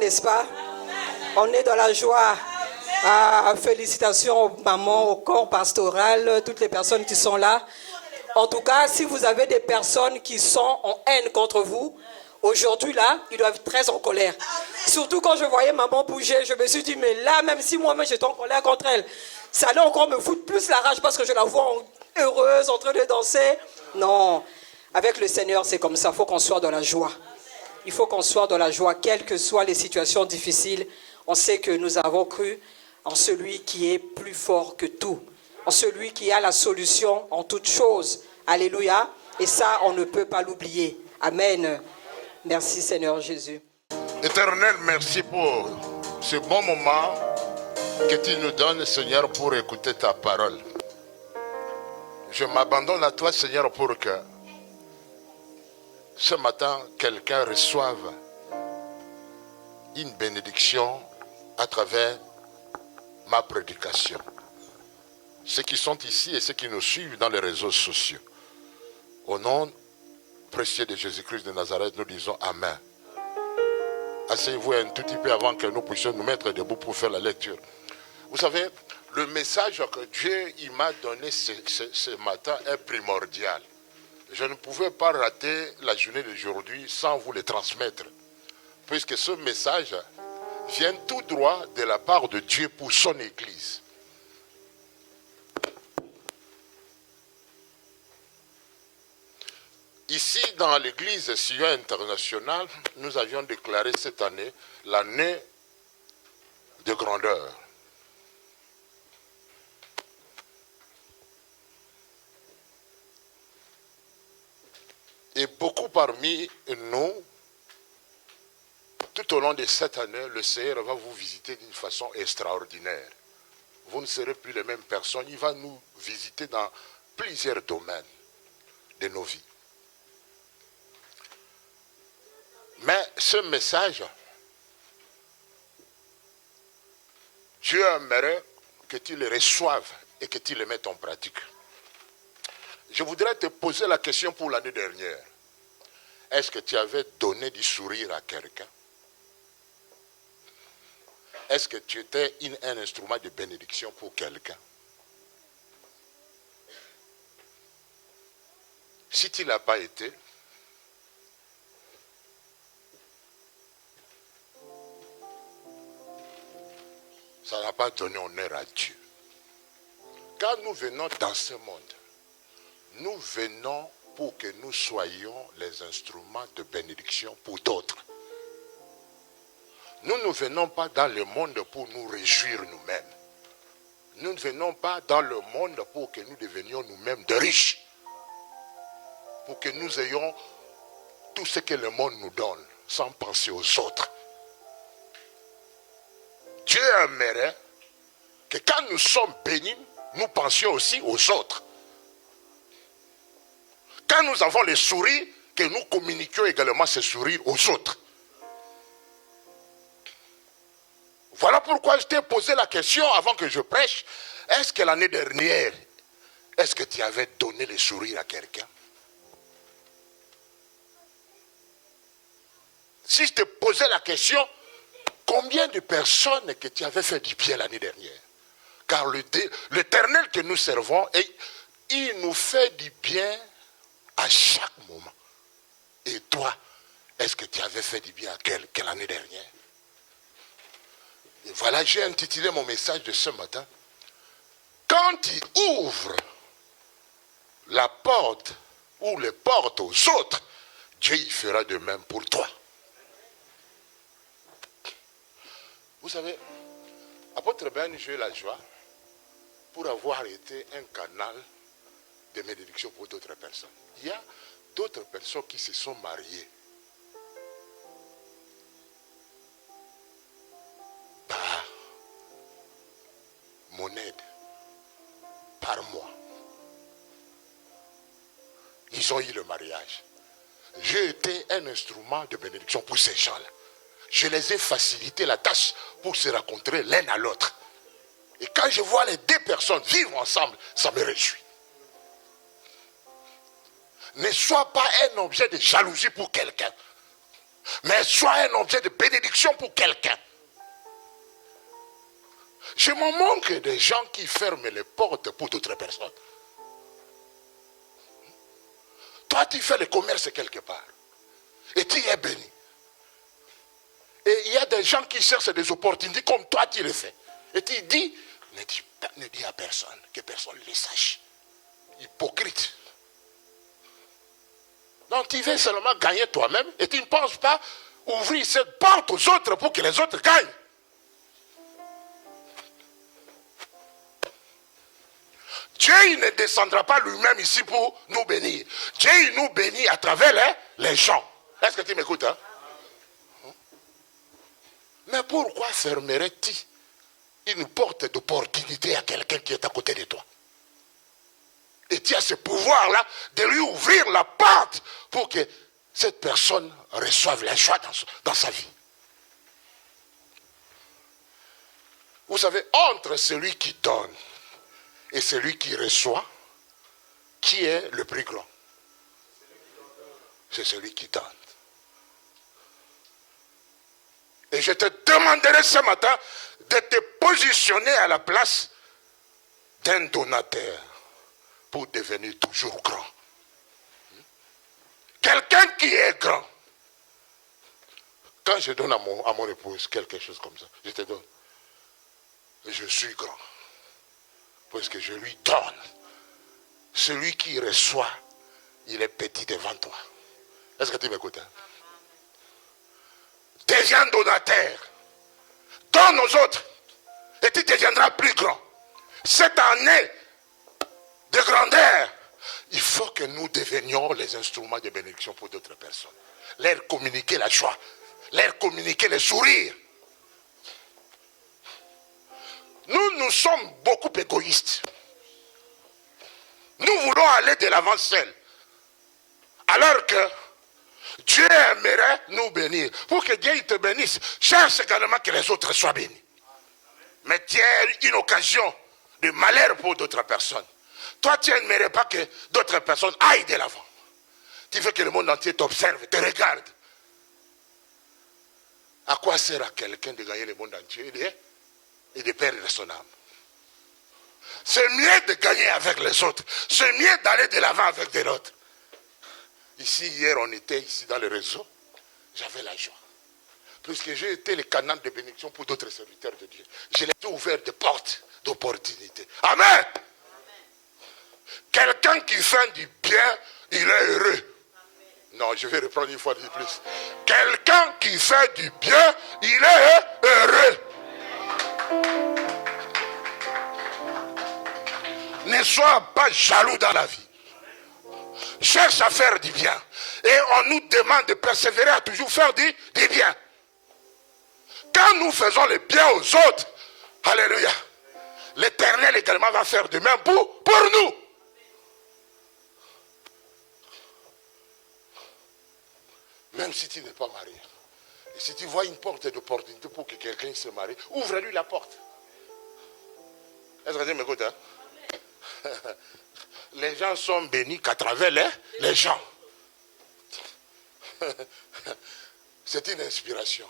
N'est-ce pas? On est dans la joie. Ah, félicitations aux mamans, au corps pastoral, toutes les personnes qui sont là. En tout cas, si vous avez des personnes qui sont en haine contre vous, aujourd'hui là, ils doivent être très en colère. Surtout quand je voyais maman bouger, je me suis dit, mais là, même si moi-même j'étais en colère contre elle, ça allait encore me foutre plus la rage parce que je la vois heureuse, en train de danser. Non, avec le Seigneur, c'est comme ça, il faut qu'on soit dans la joie. Il faut qu'on soit dans la joie, quelles que soient les situations difficiles. On sait que nous avons cru en celui qui est plus fort que tout, en celui qui a la solution en toutes choses. Alléluia. Et ça, on ne peut pas l'oublier. Amen. Merci Seigneur Jésus. Éternel, merci pour ce bon moment que tu nous donnes, Seigneur, pour écouter ta parole. Je m'abandonne à toi, Seigneur, pour que ce matin, quelqu'un reçoive une bénédiction à travers ma prédication. Ceux qui sont ici et ceux qui nous suivent dans les réseaux sociaux. Au nom précieux de Jésus-Christ de Nazareth, nous disons Amen. Asseyez-vous un tout petit peu avant que nous puissions nous mettre debout pour faire la lecture. Vous savez, le message que Dieu m'a donné ce matin est primordial. Je ne pouvais pas rater la journée d'aujourd'hui sans vous le transmettre. Puisque ce message vient tout droit de la part de Dieu pour son Église. Ici, dans l'Église Sion internationale, nous avions déclaré cette année l'année de grandeur. Et beaucoup parmi nous, tout au long de cette année, le Seigneur va vous visiter d'une façon extraordinaire. Vous ne serez plus les mêmes personnes. Il va nous visiter dans plusieurs domaines de nos vies. Mais ce message, Dieu aimerait que tu le reçoives et que tu le mettes en pratique. Je voudrais te poser la question pour l'année dernière. Est-ce que tu avais donné du sourire à quelqu'un? Est-ce que tu étais un instrument de bénédiction pour quelqu'un? Si tu ne l'as pas été, ça n'a pas donné honneur à Dieu. Quand nous venons dans ce monde, nous venons pour que nous soyons les instruments de bénédiction pour d'autres. Nous ne venons pas dans le monde pour nous réjouir nous-mêmes. Nous ne venons pas dans le monde pour que nous devenions nous-mêmes de riches. Pour que nous ayons tout ce que le monde nous donne, sans penser aux autres. Dieu aimerait que quand nous sommes bénis, nous pensions aussi aux autres. Quand nous avons les sourires, que nous communiquions également ces sourires aux autres. Voilà pourquoi je t'ai posé la question avant que je prêche. Est-ce que l'année dernière, est-ce que tu avais donné le sourire à quelqu'un? Si je te posais la question, combien de personnes que tu avais fait du bien l'année dernière? Car l'Éternel que nous servons, il nous fait du bien à chaque moment. Et toi, est-ce que tu avais fait du bien à quelqu'un l'année dernière? Et voilà, j'ai intitulé mon message de ce matin. Quand tu ouvres la porte ou les portes aux autres, Dieu y fera de même pour toi. Vous savez, apôtre Ben, j'ai eu la joie pour avoir été un canal de bénédiction pour d'autres personnes. Il y a d'autres personnes qui se sont mariées par mon aide, par moi. Ils ont eu le mariage. J'ai été un instrument de bénédiction pour ces gens-là. Je les ai facilité la tâche pour se rencontrer l'un à l'autre. Et quand je vois les deux personnes vivre ensemble, ça me réjouit. Ne sois pas un objet de jalousie pour quelqu'un, mais sois un objet de bénédiction pour quelqu'un. Je m'en manque des gens qui ferment les portes pour d'autres personnes. Toi, tu fais le commerce quelque part et tu es béni. Et il y a des gens qui cherchent des opportunités comme toi tu le fais. Et tu dis, ne dis à personne, que personne ne le sache. Hypocrite. Donc tu veux seulement gagner toi-même et tu ne penses pas ouvrir cette porte aux autres pour que les autres gagnent. Dieu il ne descendra pas lui-même ici pour nous bénir. Dieu il nous bénit à travers les gens. Est-ce que tu m'écoutes? Hein? Mais pourquoi fermerais-tu une porte d'opportunité à quelqu'un qui est à côté de toi? Et tu as ce pouvoir-là de lui ouvrir la porte pour que cette personne reçoive la joie dans sa vie. Vous savez, entre celui qui donne et celui qui reçoit, qui est le plus grand? C'est celui qui donne. Et je te demanderai ce matin de te positionner à la place d'un donateur pour devenir toujours grand. Quelqu'un qui est grand. Quand je donne à mon épouse quelque chose comme ça, je te donne. Je suis grand. Parce que je lui donne. Celui qui reçoit, il est petit devant toi. Est-ce que tu m'écoutes? Hein? Deviens donateur. Donne aux autres. Et tu deviendras plus grand. Cette année de grandeur, il faut que nous devenions les instruments de bénédiction pour d'autres personnes. Leur communiquer la joie. Leur communiquer le sourire. Nous sommes beaucoup égoïstes. Nous voulons aller de l'avant seul. Alors que Dieu aimerait nous bénir. Pour que Dieu te bénisse, cherche également que les autres soient bénis. Mais tu as une occasion de malheur pour d'autres personnes. Toi, tu n'aimerais pas que d'autres personnes aillent de l'avant. Tu veux que le monde entier t'observe, te regarde. À quoi sert à quelqu'un de gagner le monde entier et de perdre son âme? C'est mieux de gagner avec les autres. C'est mieux d'aller de l'avant avec des autres. Ici, hier, on était ici dans le réseau. J'avais la joie. Puisque j'ai été le canal de bénédiction pour d'autres serviteurs de Dieu. Je les ai ouvert des portes d'opportunité. Amen. Quelqu'un qui fait du bien, il est heureux. Non, je vais reprendre une fois de plus. Quelqu'un qui fait du bien, il est heureux. Ne sois pas jaloux dans la vie. Cherche à faire du bien. Et on nous demande de persévérer à toujours faire du bien. Quand nous faisons le bien aux autres, alléluia, l'Éternel également va faire de même pour nous. Même si tu n'es pas marié. Et si tu vois une porte d'opportunité pour que quelqu'un se marie, ouvre-lui la porte. Est-ce que tu m'écoutes, hein? Les gens sont bénis qu'à travers les gens. C'est une inspiration.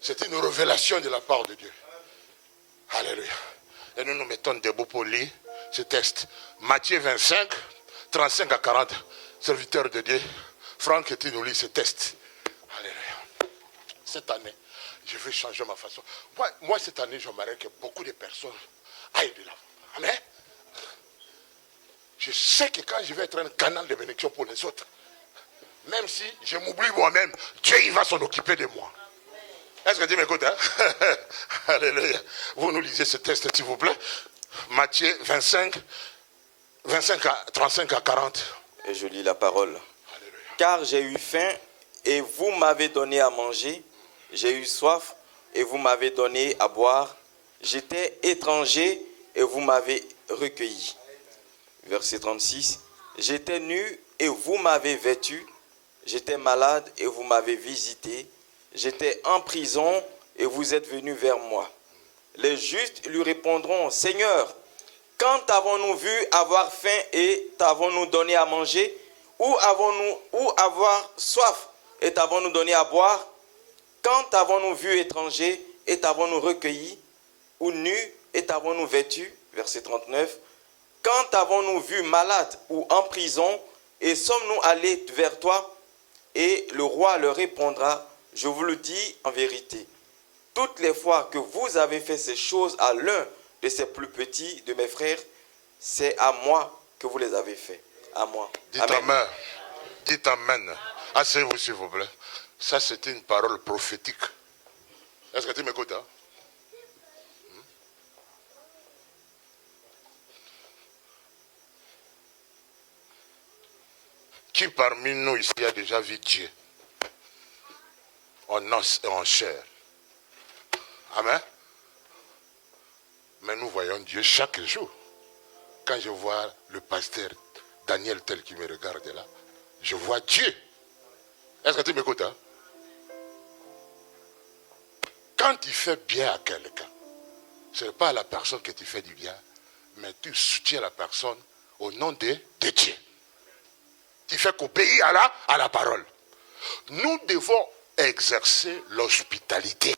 C'est une révélation de la part de Dieu. Alléluia. Et nous nous mettons debout pour lire ce texte. Matthieu 25, 35 à 40. Serviteur de Dieu, Franck, tu nous lis ce texte. Alléluia. Cette année, je vais changer ma façon. Moi cette année, j'aimerais que beaucoup de personnes aillent de l'avant. Amen. Je sais que quand je vais être un canal de bénédiction pour les autres, même si je m'oublie moi-même, Dieu il va s'en occuper de moi. Est-ce que tu m'écoutes, hein? Alléluia. Vous nous lisez ce texte, s'il vous plaît. Matthieu 25, 35 à 40. Et je lis la parole. Alléluia. Car j'ai eu faim et vous m'avez donné à manger. J'ai eu soif et vous m'avez donné à boire. J'étais étranger et vous m'avez recueilli. Verset 36. J'étais nu et vous m'avez vêtu. J'étais malade et vous m'avez visité. J'étais en prison et vous êtes venus vers moi. Les justes lui répondront, Seigneur, quand avons-nous vu avoir faim et t'avons-nous donné à manger? Ou avoir soif et t'avons-nous donné à boire? Quand avons-nous vu étranger et t'avons-nous recueilli? Ou nu et t'avons-nous vêtu? Verset 39. Quand avons-nous vu malade ou en prison et sommes-nous allés vers toi? Et le roi leur répondra, je vous le dis en vérité, toutes les fois que vous avez fait ces choses à l'un de ces plus petits de mes frères, c'est à moi que vous les avez fait. À moi. Dites amen. Dites amen. Asseyez-vous s'il vous plaît. Ça c'est une parole prophétique. Est-ce que tu m'écoutes, hein? Qui parmi nous ici a déjà vu Dieu en os et en chair? Amen. Mais nous voyons Dieu chaque jour. Quand je vois le pasteur Daniel tel qu'il me regarde là, je vois Dieu. Est-ce que tu m'écoutes, hein? Quand tu fais bien à quelqu'un, ce n'est pas à la personne que tu fais du bien, mais tu soutiens la personne au nom de Dieu. Tu fais qu'obéir à la parole. Nous devons exercer l'hospitalité.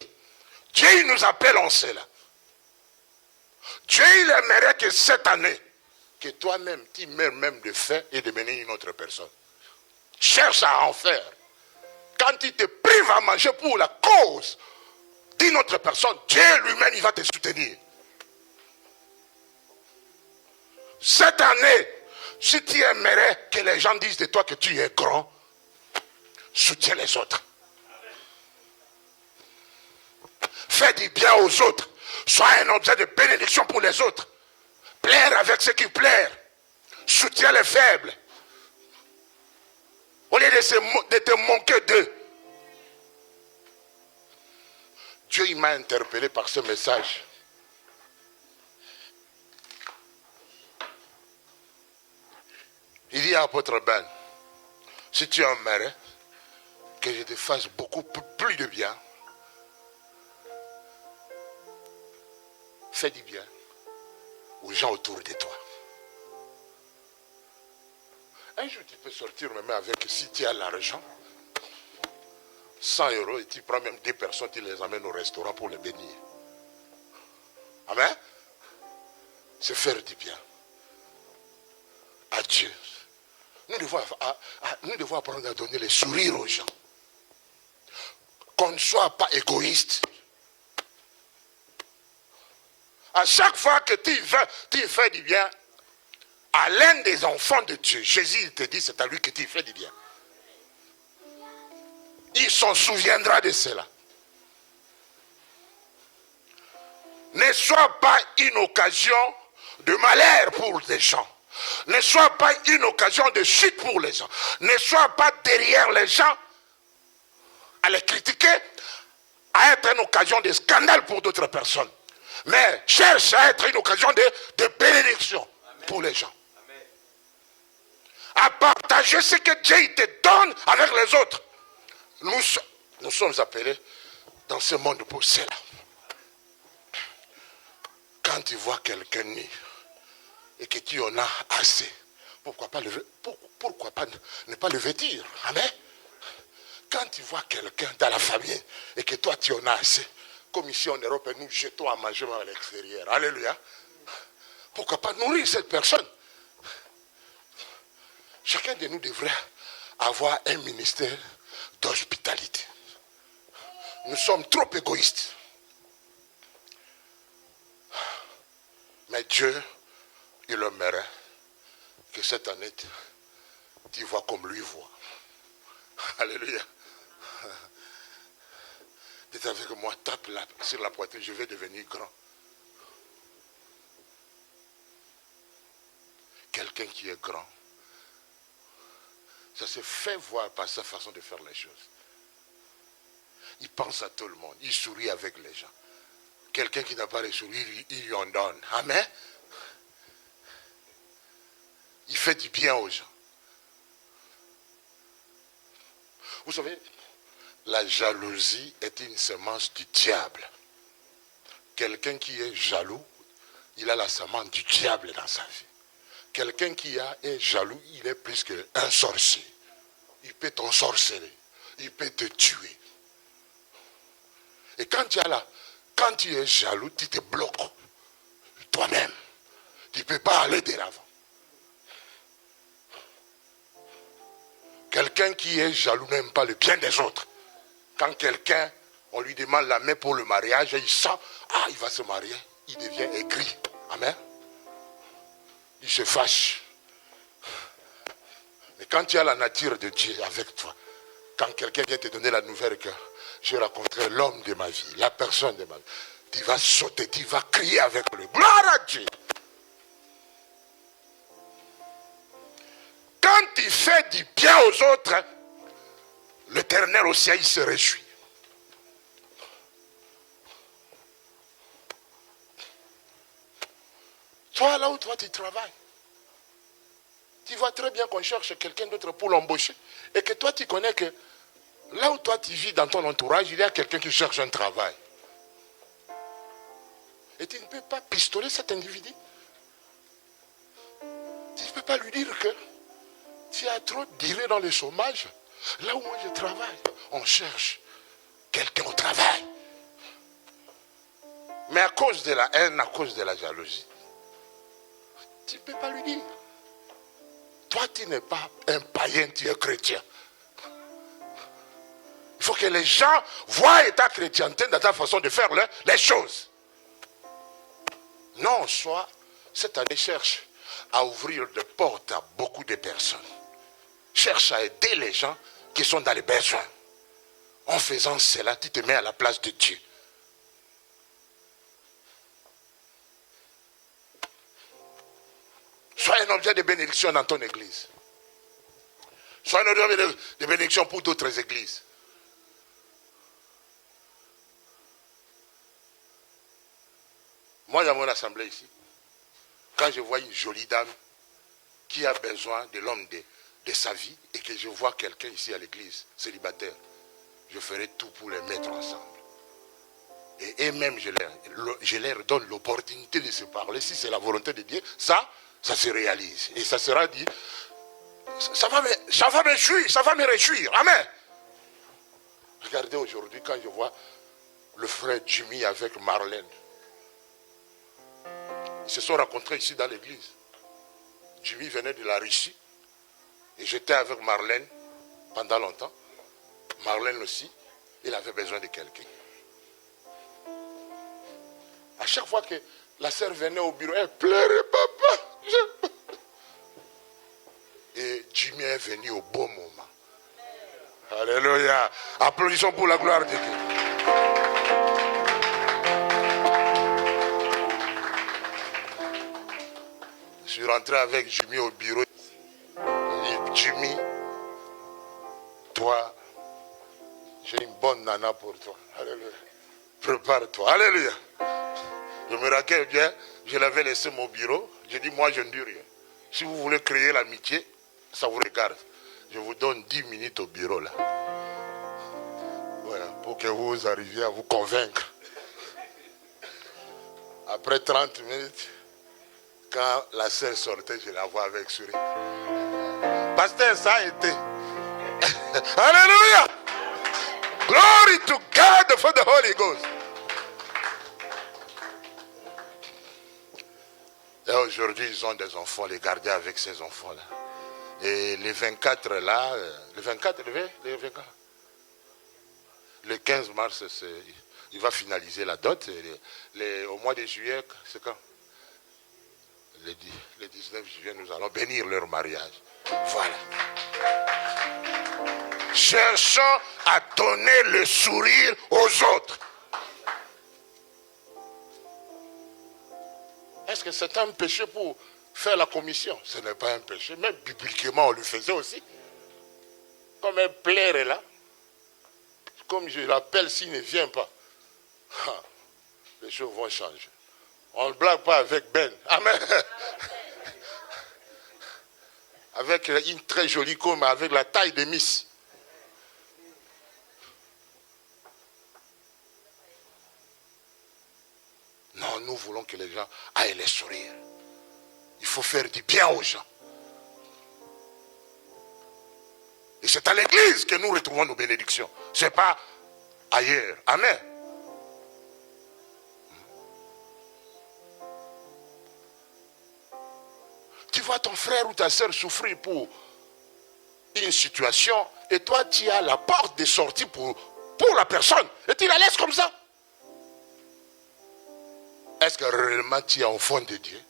Dieu il nous appelle en cela. Dieu il aimerait que cette année, que toi-même, tu meurs même de faim et de mener une autre personne. Cherche à en faire. Quand tu te prives à manger pour la cause d'une autre personne, Dieu lui-même il va te soutenir. Cette année, si tu aimerais que les gens disent de toi que tu es grand, soutiens les autres. Fais du bien aux autres. Sois un objet de bénédiction pour les autres. Plaire avec ceux qui plairent. Soutiens les faibles. Au lieu de te moquer d'eux. Dieu il m'a interpellé par ce message. Il dit à apôtre Ben, si tu aimerais que je te fasse beaucoup plus de bien, fais du bien aux gens autour de toi. Un jour tu peux sortir même avec, si tu as l'argent, 100 € et tu prends même 2 personnes, tu les amènes au restaurant pour les bénir. Amen. C'est faire du bien à Dieu. Nous devons apprendre à donner les sourires aux gens. Qu'on ne soit pas égoïste. À chaque fois que tu fais du bien à l'un des enfants de Dieu, Jésus il te dit c'est à lui que tu fais du bien. Il s'en souviendra de cela. Ne sois pas une occasion de malheur pour les gens. Ne sois pas une occasion de chute pour les gens. Ne sois pas derrière les gens à les critiquer, à être une occasion de scandale pour d'autres personnes. Mais cherche à être une occasion de bénédiction pour les gens. À partager ce que Dieu te donne avec les autres. Nous sommes appelés dans ce monde pour cela. Quand tu vois quelqu'un nu et que tu en as assez, pourquoi pas ne pas le vêtir? Amen. Quand tu vois quelqu'un dans la famille et que toi tu en as assez, comme ici en Europe, nous jetons à manger à l'extérieur. Alléluia. Pourquoi pas nourrir cette personne? Chacun de nous devrait avoir un ministère d'hospitalité. Nous sommes trop égoïstes. Mais Dieu, il aimerait que cette année, tu vois comme lui voit. Alléluia. Dites avec moi, tape sur la poitrine, je vais devenir grand. Quelqu'un qui est grand, ça se fait voir par sa façon de faire les choses. Il pense à tout le monde, il sourit avec les gens. Quelqu'un qui n'a pas de sourire, il lui en donne. Amen. Il fait du bien aux gens. Vous savez, la jalousie est une semence du diable. Quelqu'un qui est jaloux, il a la semence du diable dans sa vie. Quelqu'un qui est jaloux, il est plus qu'un sorcier. Il peut t'ensorceler, il peut te tuer. Et quand tu es jaloux, tu te bloques toi-même. Tu ne peux pas aller de l'avant. Quelqu'un qui est jaloux n'aime pas le bien des autres. Quand quelqu'un, on lui demande la main pour le mariage, et il sent, il va se marier, il devient aigri. Amen. Il se fâche. Mais quand tu as la nature de Dieu avec toi, quand quelqu'un vient te donner la nouvelle que j'ai rencontré l'homme de ma vie, la personne de ma vie, tu vas sauter, tu vas crier avec lui. Gloire à Dieu. Quand tu fais du bien aux autres, l'Éternel au ciel, il se réjouit. Toi, là où toi tu travailles, tu vois très bien qu'on cherche quelqu'un d'autre pour l'embaucher. Et que toi, tu connais que là où toi tu vis dans ton entourage, il y a quelqu'un qui cherche un travail. Et tu ne peux pas pistoler cet individu. Tu ne peux pas lui dire que tu as trop duré dans le chômage. Là où moi je travaille, on cherche quelqu'un au travail. Mais à cause de la haine, à cause de la jalousie, tu ne peux pas lui dire. Toi, tu n'es pas un païen, tu es chrétien. Il faut que les gens voient ta chrétienté dans ta façon de faire les choses. Non, soit cette année cherche à ouvrir des portes à beaucoup de personnes. Cherche à aider les gens qui sont dans les besoins. En faisant cela, tu te mets à la place de Dieu. Sois un objet de bénédiction dans ton église. Sois un objet de bénédiction pour d'autres églises. Moi, dans mon assemblée ici, quand je vois une jolie dame qui a besoin de l'homme de sa vie et que je vois quelqu'un ici à l'église, célibataire, je ferai tout pour les mettre ensemble. Et même, je leur donne l'opportunité de se parler. Si c'est la volonté de Dieu, ça se réalise. Et ça sera dit, ça va me réjouir. Amen. Regardez aujourd'hui, quand je vois le frère Jimmy avec Marlène. Ils se sont rencontrés ici dans l'église. Jimmy venait de la Russie. Et j'étais avec Marlène pendant longtemps. Marlène aussi, il avait besoin de quelqu'un. À chaque fois que la sœur venait au bureau, elle pleurait, papa. Et Jimmy est venu au bon moment. Alléluia. Applaudissons pour la gloire de Dieu. Je suis rentré avec Jimmy au bureau. Et Jimmy, toi, j'ai une bonne nana pour toi. Alléluia. Prépare-toi. Alléluia. Je me rappelle bien, je l'avais laissé mon bureau. J'ai dit, moi, je ne dis rien. Si vous voulez créer l'amitié, ça vous regarde. Je vous donne 10 minutes au bureau, là. Voilà, pour que vous arriviez à vous convaincre. Après 30 minutes, quand la sœur sortait, je la vois avec sourire. Pasteur, ça a été. Alléluia! Glory to God for the Holy Ghost. Et aujourd'hui, ils ont des enfants, les gardiens avec ces enfants-là. Et les 24 là, le 24, le 24. Le 15 mars, il va finaliser la dot. Au mois de juillet, c'est quand? Le 19 juillet, nous allons bénir leur mariage. Voilà. Cherchons à donner le sourire aux autres. Est-ce que c'est un péché pour faire la commission? Ce n'est pas un péché. Même bibliquement, on le faisait aussi. Comme un plaire est là. Comme je l'appelle, s'il ne vient pas. Les choses vont changer. On ne blague pas avec Ben. Amen. Avec une très jolie com, avec la taille de Miss. Non, nous voulons que les gens aient les sourires. Il faut faire du bien aux gens. Et c'est à l'église que nous retrouvons nos bénédictions. Ce n'est pas ailleurs. Amen. Tu vois ton frère ou ta soeur souffrir pour une situation et toi tu as la porte de sortie pour la personne et tu la laisses comme ça. Est-ce que réellement tu es enfant de Dieu?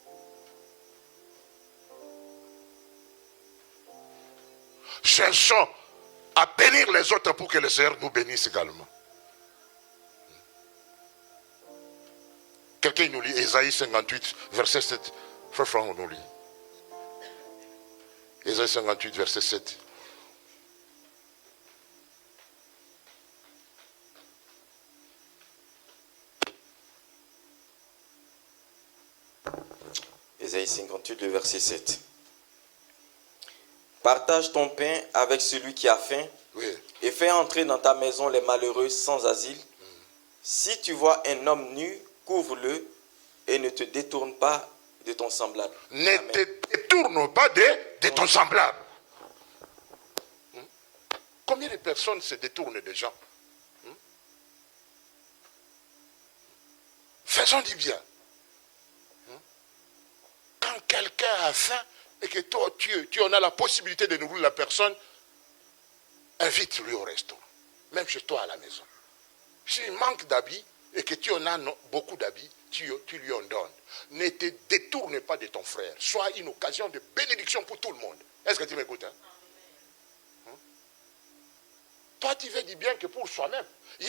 Cherchons à bénir les autres pour que le Seigneur nous bénisse également. Quelqu'un nous lit Ésaïe 58, verset 7. Frère Franck nous lit. Ésaïe 58, verset 7. Ésaïe 58, le verset 7. Partage ton pain avec celui qui a faim, Oui. et fais entrer dans ta maison les malheureux sans asile. Si tu vois un homme nu, couvre-le et ne te détourne pas de ton semblable. Ne Amen. te détourne pas de ton semblable. Combien de personnes se détournent des gens? Faisons du bien. Quand quelqu'un a faim et que toi, tu en as la possibilité de nourrir la personne, invite-lui au resto. Même chez toi à la maison. S'il manque d'habits et que tu en as beaucoup d'habits, tu lui en donnes. Ne te détourne pas de ton frère. Sois une occasion de bénédiction pour tout le monde. Est-ce que tu m'écoutes? Toi, tu fais du bien que pour soi-même. Il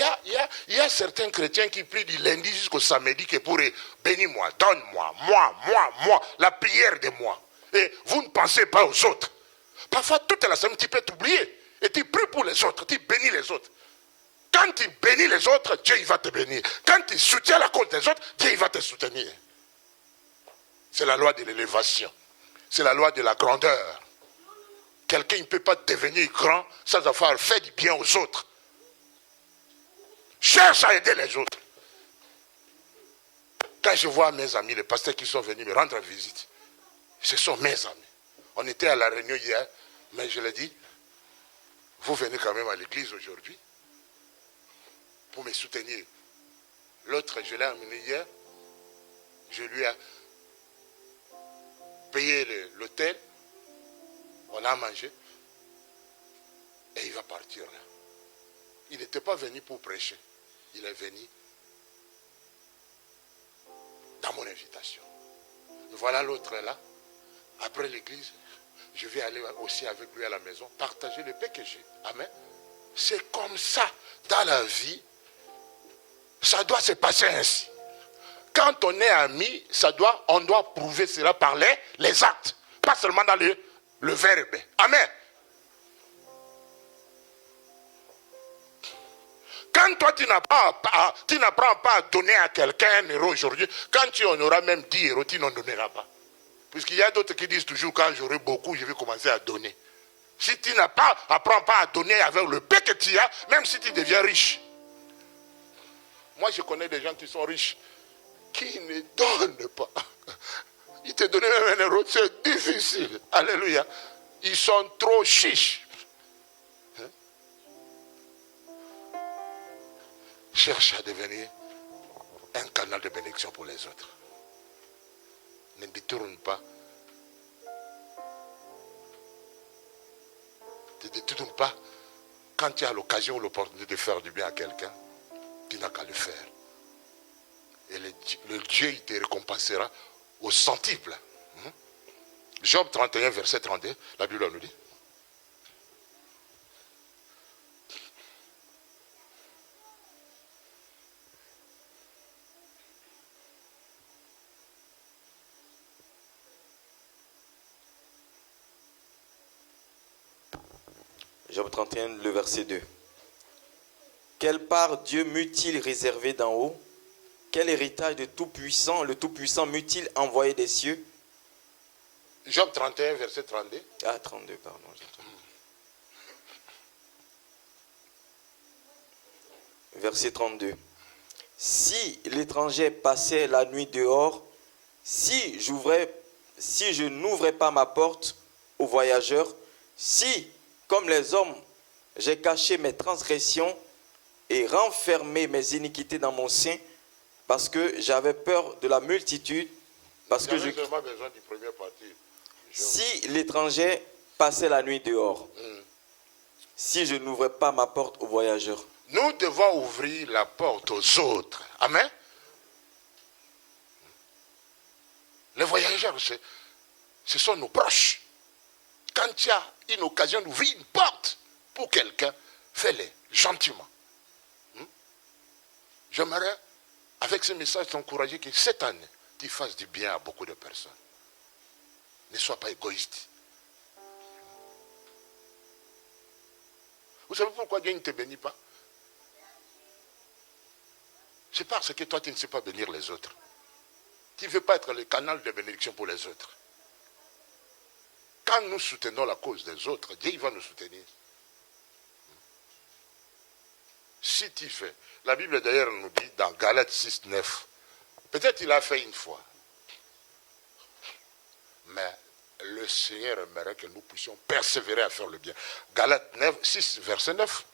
y a certains chrétiens qui prient du lundi jusqu'au samedi que pour bénis-moi, donne-moi, moi, la prière de moi. Et vous ne pensez pas aux autres. Parfois, toute la semaine, tu peux t'oublier. Et tu pries pour les autres, tu bénis les autres. Quand tu bénis les autres, Dieu il va te bénir. Quand tu soutiens la cause des autres, Dieu il va te soutenir. C'est la loi de l'élévation. C'est la loi de la grandeur. Quelqu'un ne peut pas devenir grand sans avoir fait du bien aux autres. Cherche à aider les autres. Quand je vois mes amis, les pasteurs qui sont venus me rendre visite, ce sont mes amis. On était à la réunion hier, mais je l'ai dit, vous venez quand même à l'église aujourd'hui pour me soutenir. L'autre, je l'ai amené hier, je lui ai payé l'hôtel, on a mangé, et il va partir là. Il n'était pas venu pour prêcher, il est venu dans mon invitation. Voilà l'autre là, après l'église, je vais aller aussi avec lui à la maison, partager le pain que j'ai. Amen. C'est comme ça, dans la vie, ça doit se passer ainsi. Quand on est ami, on doit prouver cela par les actes, pas seulement dans le verbe. Amen. Quand toi, tu n'apprends pas à donner à quelqu'un 1 euro aujourd'hui, quand tu en auras même 10 euros, tu n'en donneras pas. Puisqu'il y a d'autres qui disent toujours, quand j'aurai beaucoup, je vais commencer à donner. Si tu n'apprends pas à donner avec le peu que tu as, même si tu deviens riche. Moi, je connais des gens qui sont riches, qui ne donnent pas. Ils te donnent même 1 euro, c'est difficile. Alléluia. Ils sont trop chiches. Cherche à devenir un canal de bénédiction pour les autres. Ne détourne pas. Ne détourne pas. Quand tu as l'occasion ou l'opportunité de faire du bien à quelqu'un, tu n'as qu'à le faire. Et le Dieu, il te récompensera au centuple. Job 31, verset 32, la Bible nous dit. Job 31, le verset 2. Quelle part Dieu m'eût-il réservé d'en haut? Quel héritage de Tout-Puissant, le Tout-Puissant m'eût-il envoyé des cieux? Job 31, verset 32. Ah, 32, pardon. Verset 32. Si l'étranger passait la nuit dehors, si je n'ouvrais pas ma porte aux voyageurs, si, comme les hommes, j'ai caché mes transgressions et renfermé mes iniquités dans mon sein, parce que j'avais peur de la multitude, parce que seulement besoin du premier parti. Si l'étranger passait la nuit dehors, si je n'ouvrais pas ma porte aux voyageurs. Nous devons ouvrir la porte aux autres. Amen. Les voyageurs, ce sont nos proches. Quand tu as une occasion d'ouvrir une porte pour quelqu'un, fais-le gentiment. J'aimerais, avec ce message, t'encourager que cette année, tu fasses du bien à beaucoup de personnes. Ne sois pas égoïste. Vous savez pourquoi Dieu ne te bénit pas? C'est parce que toi, tu ne sais pas bénir les autres. Tu ne veux pas être le canal de bénédiction pour les autres. Quand nous soutenons la cause des autres, Dieu va nous soutenir. Si tu fais, la Bible d'ailleurs nous dit dans Galates 6, 9, peut-être il a fait une fois, mais le Seigneur aimerait que nous puissions persévérer à faire le bien. Galates 9, 6, verset 9.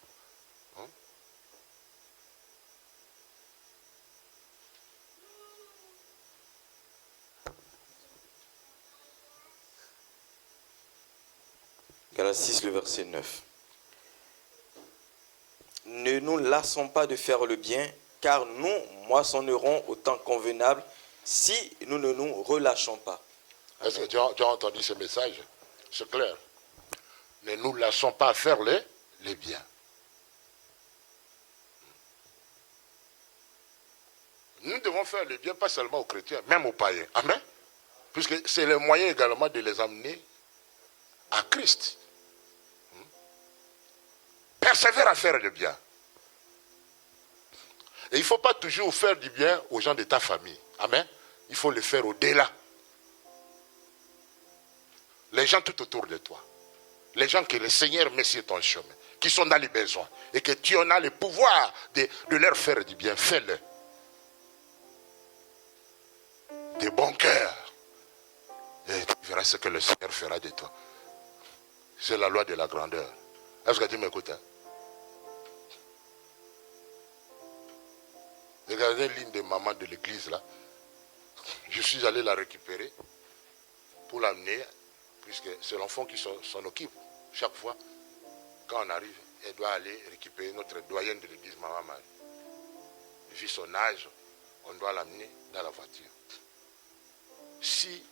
Galates 6, le verset 9. Ne nous lassons pas de faire le bien, car nous moissonnerons au temps convenable si nous ne nous relâchons pas. Est-ce que tu as entendu ce message? C'est clair. Ne nous lassons pas à faire les biens. Nous devons faire le bien, pas seulement aux chrétiens, même aux païens. Amen. Puisque c'est le moyen également de les amener à Christ. Persévère à faire le bien. Et il ne faut pas toujours faire du bien aux gens de ta famille. Amen. Il faut le faire au-delà. Les gens tout autour de toi. Les gens que le Seigneur met sur ton chemin. Qui sont dans les besoins. Et que tu en as le pouvoir de leur faire du bien. Fais-le. De bon cœur. Et tu verras ce que le Seigneur fera de toi. C'est la loi de la grandeur. Est-ce que tu m'écoutes? Regardez l'une des mamans de l'église là. Je suis allé la récupérer pour l'amener, puisque c'est l'enfant qui s'en occupe. Chaque fois, quand on arrive, elle doit aller récupérer notre doyenne de l'église, Maman Marie. Vu son âge, on doit l'amener dans la voiture. Si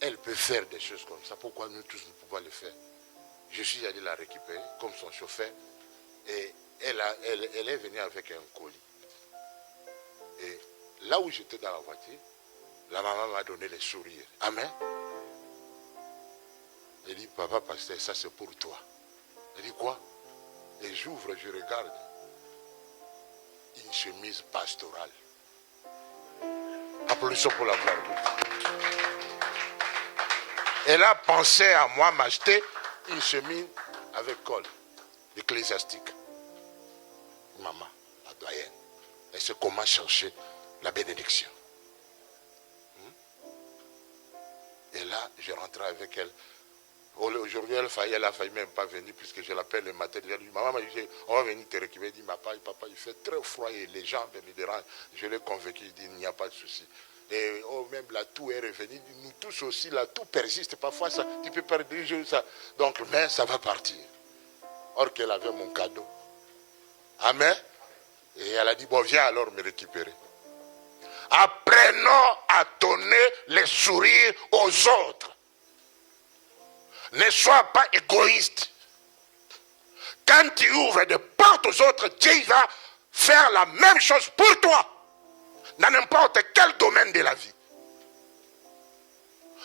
elle peut faire des choses comme ça, pourquoi nous tous ne pouvons pas le faire? Je suis allé la récupérer comme son chauffeur et elle est venue avec un colis. Et là où j'étais dans la voiture, la maman m'a donné le sourire. Amen. Elle dit, papa pasteur, ça c'est pour toi. Elle dit quoi? Et j'ouvre, je regarde. une chemise pastorale. Applaudissons pour la gloire de Dieu. Elle a pensé à moi m'acheter une chemise avec col ecclésiastique. Maman, la doyenne, elle sait comment chercher la bénédiction. Et là, je rentrais avec elle. Aujourd'hui, elle a failli même pas venir puisque je l'appelle le matin. Elle dit, maman, on va venir te récupérer. Elle dit, papa, il fait très froid et les gens me dérangent. Je l'ai convaincu, il dit, il n'y a pas de souci. Et même la toux est revenue. Nous tous aussi, la toux persiste. Parfois, ça, tu peux perdre ça. Donc, mais ça va partir. Or qu'elle avait mon cadeau. Amen. Et elle a dit, bon, viens alors me récupérer. Apprenons à donner les sourires aux autres. Ne sois pas égoïste. Quand tu ouvres des portes aux autres, Dieu va faire la même chose pour toi. Dans n'importe quel domaine de la vie.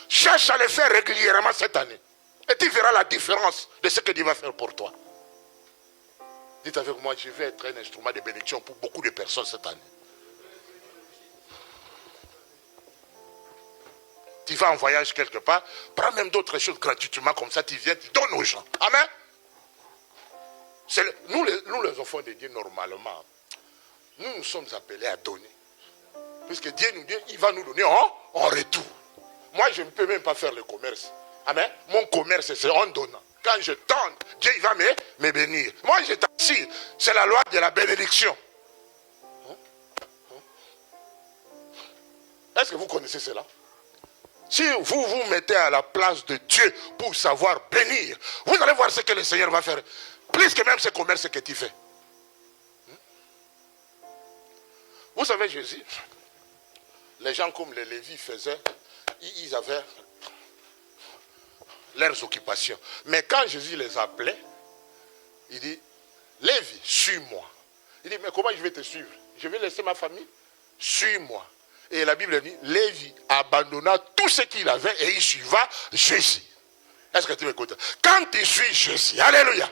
Cherche à le faire régulièrement cette année. Et tu verras la différence de ce que Dieu va faire pour toi. Dites avec moi, je vais être un instrument de bénédiction pour beaucoup de personnes cette année. Tu vas en voyage quelque part, prends même d'autres choses gratuitement comme ça, tu viens, tu donnes aux gens. Amen. Nous les enfants de Dieu, normalement, nous sommes appelés à donner. Puisque Dieu nous dit, il va nous donner en retour. Moi, je ne peux même pas faire le commerce. Amen. Mon commerce, c'est en donnant. Quand je donne, Dieu il va me bénir. Moi, je t'assure, c'est la loi de la bénédiction. Est-ce que vous connaissez cela? Si vous vous mettez à la place de Dieu pour savoir bénir, vous allez voir ce que le Seigneur va faire. Plus que même ce commerce que tu fais. Vous savez, Jésus, les gens comme les Lévis faisaient, ils avaient leurs occupations. Mais quand Jésus les appelait, il dit, Lévi, suis-moi. Il dit, mais comment je vais te suivre? Je vais laisser ma famille? Suis-moi. Et la Bible dit, Lévi abandonna tout ce qu'il avait et il suiva Jésus. Est-ce que tu m'écoutes? Quand tu suis Jésus, alléluia,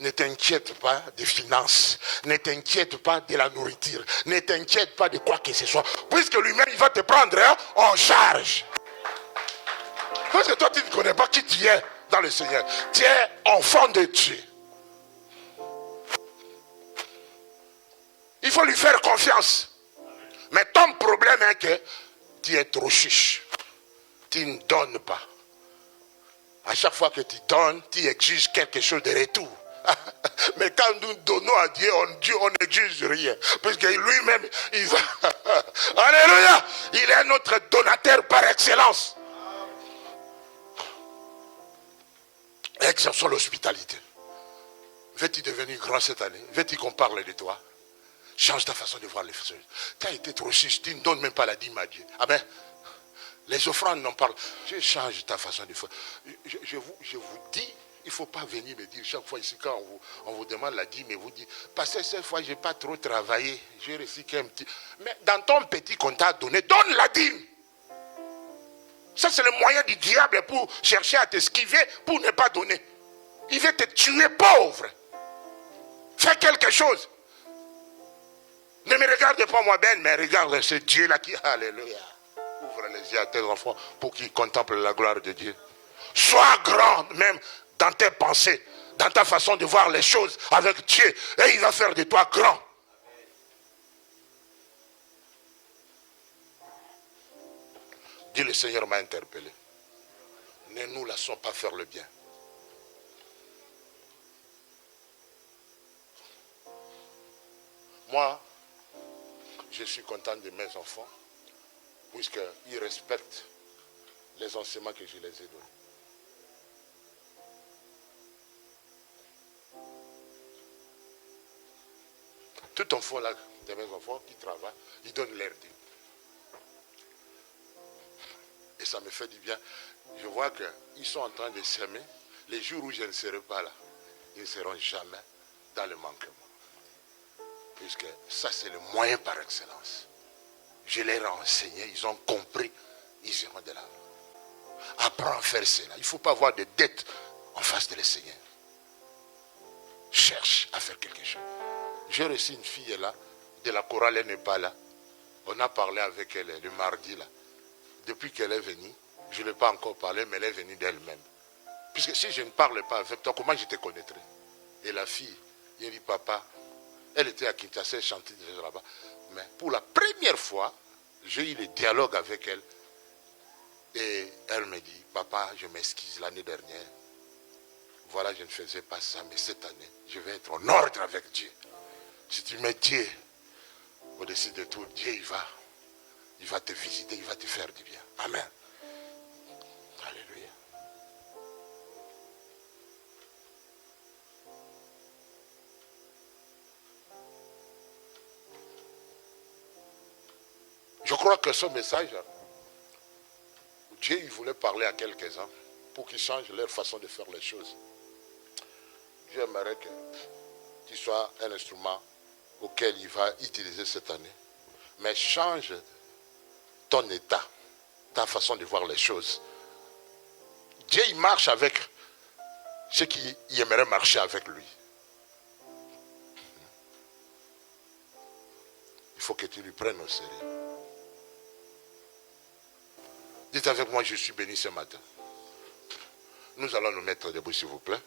ne t'inquiète pas des finances, ne t'inquiète pas de la nourriture, ne t'inquiète pas de quoi que ce soit, puisque lui-même il va te prendre en charge. Parce que toi tu ne connais pas qui tu es dans le Seigneur. Tu es enfant de Dieu. Il faut lui faire confiance. Mais ton problème est que tu es trop chiche. Tu ne donnes pas. À chaque fois que tu donnes, tu exiges quelque chose de retour. Mais quand nous donnons à Dieu, on n'exige rien. Parce que lui-même, il va... Alléluia! Il est notre donateur par excellence. Exerçons l'hospitalité. Veux-tu devenir grand cette année? Veux-tu qu'on parle de toi? Change ta façon de voir les choses. Tu as été trop chiche, tu ne donnes même pas la dîme à Dieu. Amen. Les offrandes n'en parlent. Je change ta façon de faire. Je vous dis, il ne faut pas venir me dire chaque fois ici quand on vous demande la dîme et vous dites, parce que cette fois je n'ai pas trop travaillé, j'ai reçu qu'un petit. Mais dans ton petit qu'on t'a donné, donne la dîme. Ça c'est le moyen du diable pour chercher à t'esquiver, pour ne pas donner. Il veut te tuer pauvre. Fais quelque chose. Ne me regarde pas moi Ben, mais regarde ce Dieu-là qui, alléluia, ouvre les yeux à tes enfants pour qu'ils contemplent la gloire de Dieu. Sois grand même dans tes pensées, dans ta façon de voir les choses avec Dieu, et il va faire de toi grand. Dis, le Seigneur m'a interpellé. Ne nous laissons pas faire le bien. Moi, je suis content de mes enfants, puisqu'ils respectent les enseignements que je les ai donnés. Tout enfant là, de mes enfants qui travaillent, ils donnent leur dîme. Et ça me fait du bien. Je vois qu'ils sont en train de s'aimer. Les jours où je ne serai pas là, ils ne seront jamais dans le manquement. Puisque ça, c'est le moyen par excellence. Je les ai enseignés, ils ont compris, ils iront de là. Apprends à faire cela. Il ne faut pas avoir de dettes en face de le Seigneur. Cherche à faire quelque chose. J'ai reçu une fille là, de la chorale, elle n'est pas là. On a parlé avec elle le mardi là. Depuis qu'elle est venue, je ne l'ai pas encore parlé, mais elle est venue d'elle-même. Puisque si je ne parle pas avec toi, comment je te connaîtrais? Et la fille, il dit, papa, elle était à Kinshasa, elle chantait déjà là-bas. Mais pour la première fois, j'ai eu le dialogue avec elle. Et elle me dit, papa, je m'excuse l'année dernière. Voilà, je ne faisais pas ça, mais cette année, je vais être en ordre avec Dieu. Si tu mets Dieu au-dessus de tout, Dieu, il va te visiter, il va te faire du bien. Amen. Alléluia. Je crois que ce message, Dieu il voulait parler à quelques-uns pour qu'ils changent leur façon de faire les choses. Dieu aimerait que tu sois un instrument auquel il va utiliser cette année. Mais change ton état, ta façon de voir les choses. Dieu il marche avec ceux qui aimeraient marcher avec lui. Il faut que tu lui prennes au sérieux. Dites avec moi, je suis béni ce matin. Nous allons nous mettre debout, s'il vous plaît.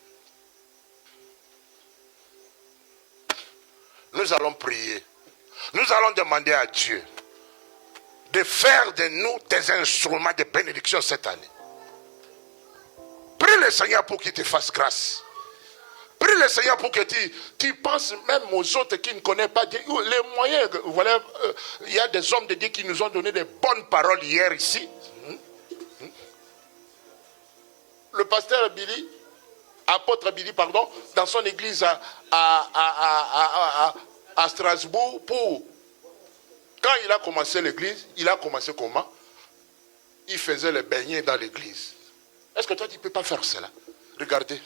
Nous allons prier. Nous allons demander à Dieu de faire de nous des instruments de bénédiction cette année. Prie le Seigneur pour qu'il te fasse grâce. Prie le Seigneur pour que tu penses même aux autres qui ne connaissent pas Dieu. Les moyens, voilà, il y a des hommes de Dieu qui nous ont donné des bonnes paroles hier ici. Le pasteur Billy, apôtre Billy, pardon, dans son église à Strasbourg, quand il a commencé l'église, il a commencé comment? Il faisait les beignets dans l'église. Est-ce que toi, tu ne peux pas faire cela? Regardez,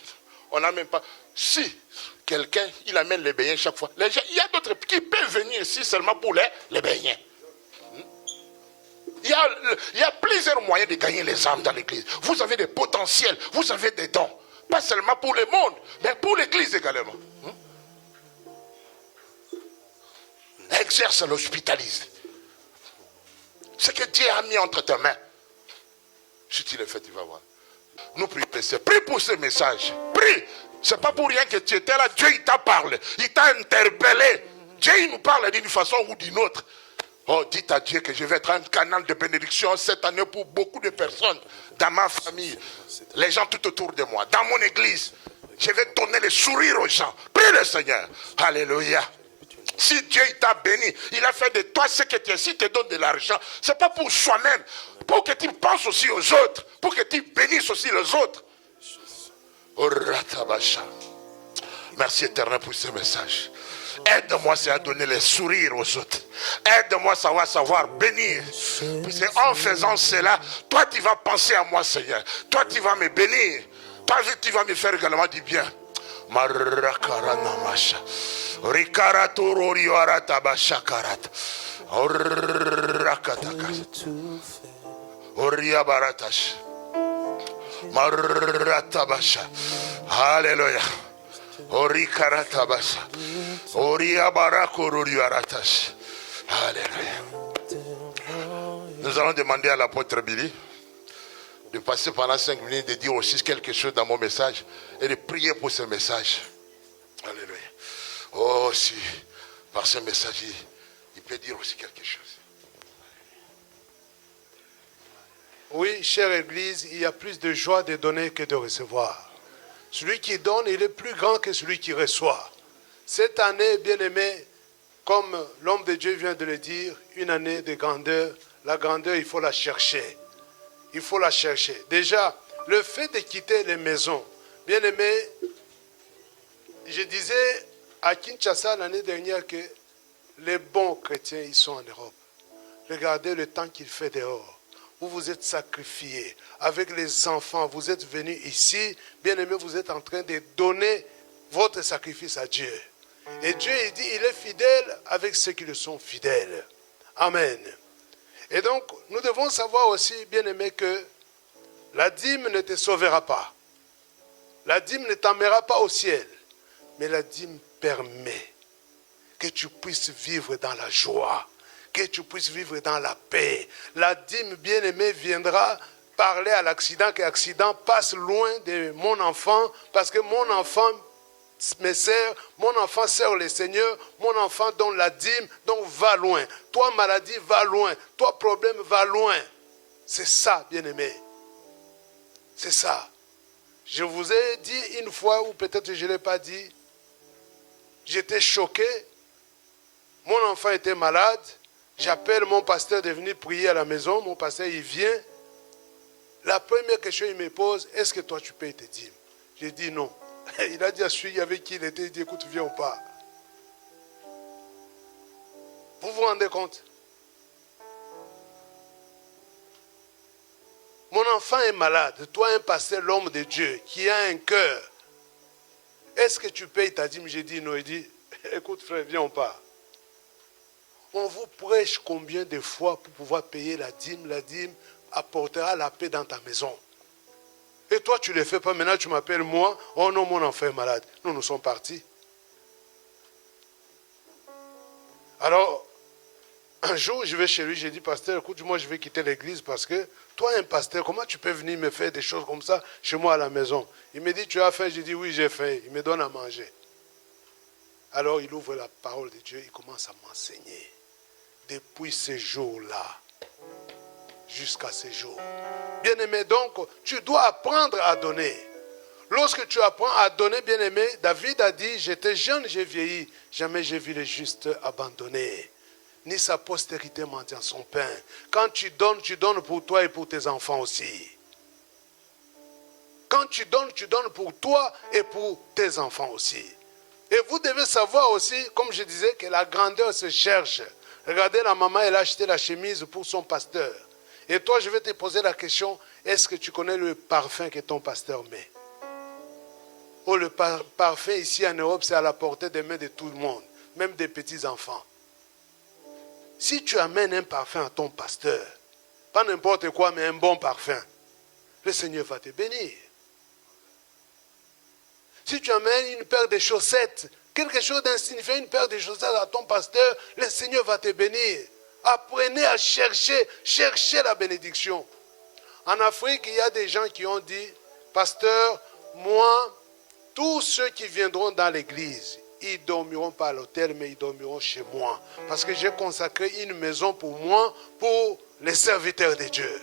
on n'a même pas... Si quelqu'un, il amène les beignets chaque fois, les gens, il y a d'autres qui peuvent venir ici seulement pour les beignets. Il y a plusieurs moyens de gagner les âmes dans l'église. Vous avez des potentiels, vous avez des dons. Pas seulement pour le monde, mais pour l'église également. Exerce l'hospitalisme. Ce que Dieu a mis entre tes mains. Si tu le fais, tu vas voir. Nous prions, prie pour ce message. Prie. Ce n'est pas pour rien que tu étais là. Dieu il t'a parlé. Il t'a interpellé. Dieu il nous parle d'une façon ou d'une autre. Oh, dites à Dieu que je vais être un canal de bénédiction cette année pour beaucoup de personnes dans ma famille, les gens tout autour de moi, dans mon église. Je vais donner le sourire aux gens. Prie le Seigneur. Alléluia. Si Dieu t'a béni, il a fait de toi ce que tu es. Si tu te donnes de l'argent, ce n'est pas pour soi-même, pour que tu penses aussi aux autres, pour que tu bénisses aussi les autres. Merci éternel pour ce message. Aide-moi à donner les sourires aux autres. Aide-moi à savoir bénir. Parce qu'en faisant cela, toi tu vas penser à moi Seigneur. Toi tu vas me bénir. Toi tu vas me faire également du bien. Alléluia. Nous allons demander à l'apôtre Billy de passer pendant 5 minutes, de dire aussi quelque chose dans mon message et de prier pour ce message. Alléluia. Oh, si par ce message, il peut dire aussi quelque chose. Oui, chère Église, il y a plus de joie de donner que de recevoir. Celui qui donne, il est plus grand que celui qui reçoit. Cette année, bien-aimé, comme l'homme de Dieu vient de le dire, une année de grandeur. La grandeur, il faut la chercher. Il faut la chercher. Déjà, le fait de quitter les maisons, bien-aimé, je disais à Kinshasa l'année dernière que les bons chrétiens, ils sont en Europe. Regardez le temps qu'il fait dehors. Vous vous êtes sacrifiés. Avec les enfants, vous êtes venus ici. Bien-aimés, vous êtes en train de donner votre sacrifice à Dieu. Et Dieu, il dit, il est fidèle avec ceux qui le sont fidèles. Amen. Et donc, nous devons savoir aussi, bien-aimés, que la dîme ne te sauvera pas. La dîme ne t'emmènera pas au ciel. Mais la dîme permet que tu puisses vivre dans la joie, que tu puisses vivre dans la paix. La dîme bien-aimée viendra parler à l'accident, que l'accident passe loin de mon enfant, parce que mon enfant me sert, mon enfant sert le Seigneur, mon enfant donne la dîme, donc va loin. Toi, maladie, va loin. Toi, problème, va loin. C'est ça, bien-aimé. C'est ça. Je vous ai dit une fois, ou peut-être je ne l'ai pas dit, j'étais choqué. Mon enfant était malade. J'appelle mon pasteur de venir prier à la maison. Mon pasteur, il vient. La première question qu'il me pose, est-ce que toi tu payes tes dîmes? J'ai dit non. Il a dit à celui avec qui il était, il dit écoute, viens ou pas. Vous vous rendez compte? Mon enfant est malade. Toi, un pasteur, l'homme de Dieu, qui a un cœur. Est-ce que tu payes ta dîme? J'ai dit non. Il dit, écoute frère, viens ou pas. On vous prêche combien de fois pour pouvoir payer la dîme? La dîme apportera la paix dans ta maison. Et toi, tu ne le fais pas. Maintenant, tu m'appelles moi. Oh non, mon enfant est malade. Nous sommes partis. Alors, un jour, je vais chez lui. J'ai dit, pasteur, écoute, moi, je vais quitter l'église parce que toi, un pasteur, comment tu peux venir me faire des choses comme ça chez moi à la maison? Il me dit, tu as faim? J'ai dit, oui, j'ai faim. Il me donne à manger. Alors, il ouvre la parole de Dieu. Il commence à m'enseigner. Depuis ce jour-là, jusqu'à ce jour. Bien-aimé, donc, tu dois apprendre à donner. Lorsque tu apprends à donner, bien-aimé, David a dit, j'étais jeune, j'ai vieilli, jamais j'ai vu le juste abandonné, ni sa postérité mendiant son pain. Quand tu donnes pour toi et pour tes enfants aussi. Quand tu donnes pour toi et pour tes enfants aussi. Et vous devez savoir aussi, comme je disais, que la grandeur se cherche. Regardez, la maman, elle a acheté la chemise pour son pasteur. Et toi, je vais te poser la question, est-ce que tu connais le parfum que ton pasteur met? Oh, le parfum ici en Europe, c'est à la portée des mains de tout le monde, même des petits-enfants. Si tu amènes un parfum à ton pasteur, pas n'importe quoi, mais un bon parfum, le Seigneur va te bénir. Si tu amènes une paire de chaussettes, quelque chose d'insignifiant, une paire de chaussettes à ton pasteur, le Seigneur va te bénir. Apprenez à chercher la bénédiction. En Afrique, il y a des gens qui ont dit, pasteur, moi, tous ceux qui viendront dans l'église, ils ne dormiront pas à l'hôtel, mais ils dormiront chez moi. Parce que j'ai consacré une maison pour moi, pour les serviteurs de Dieu.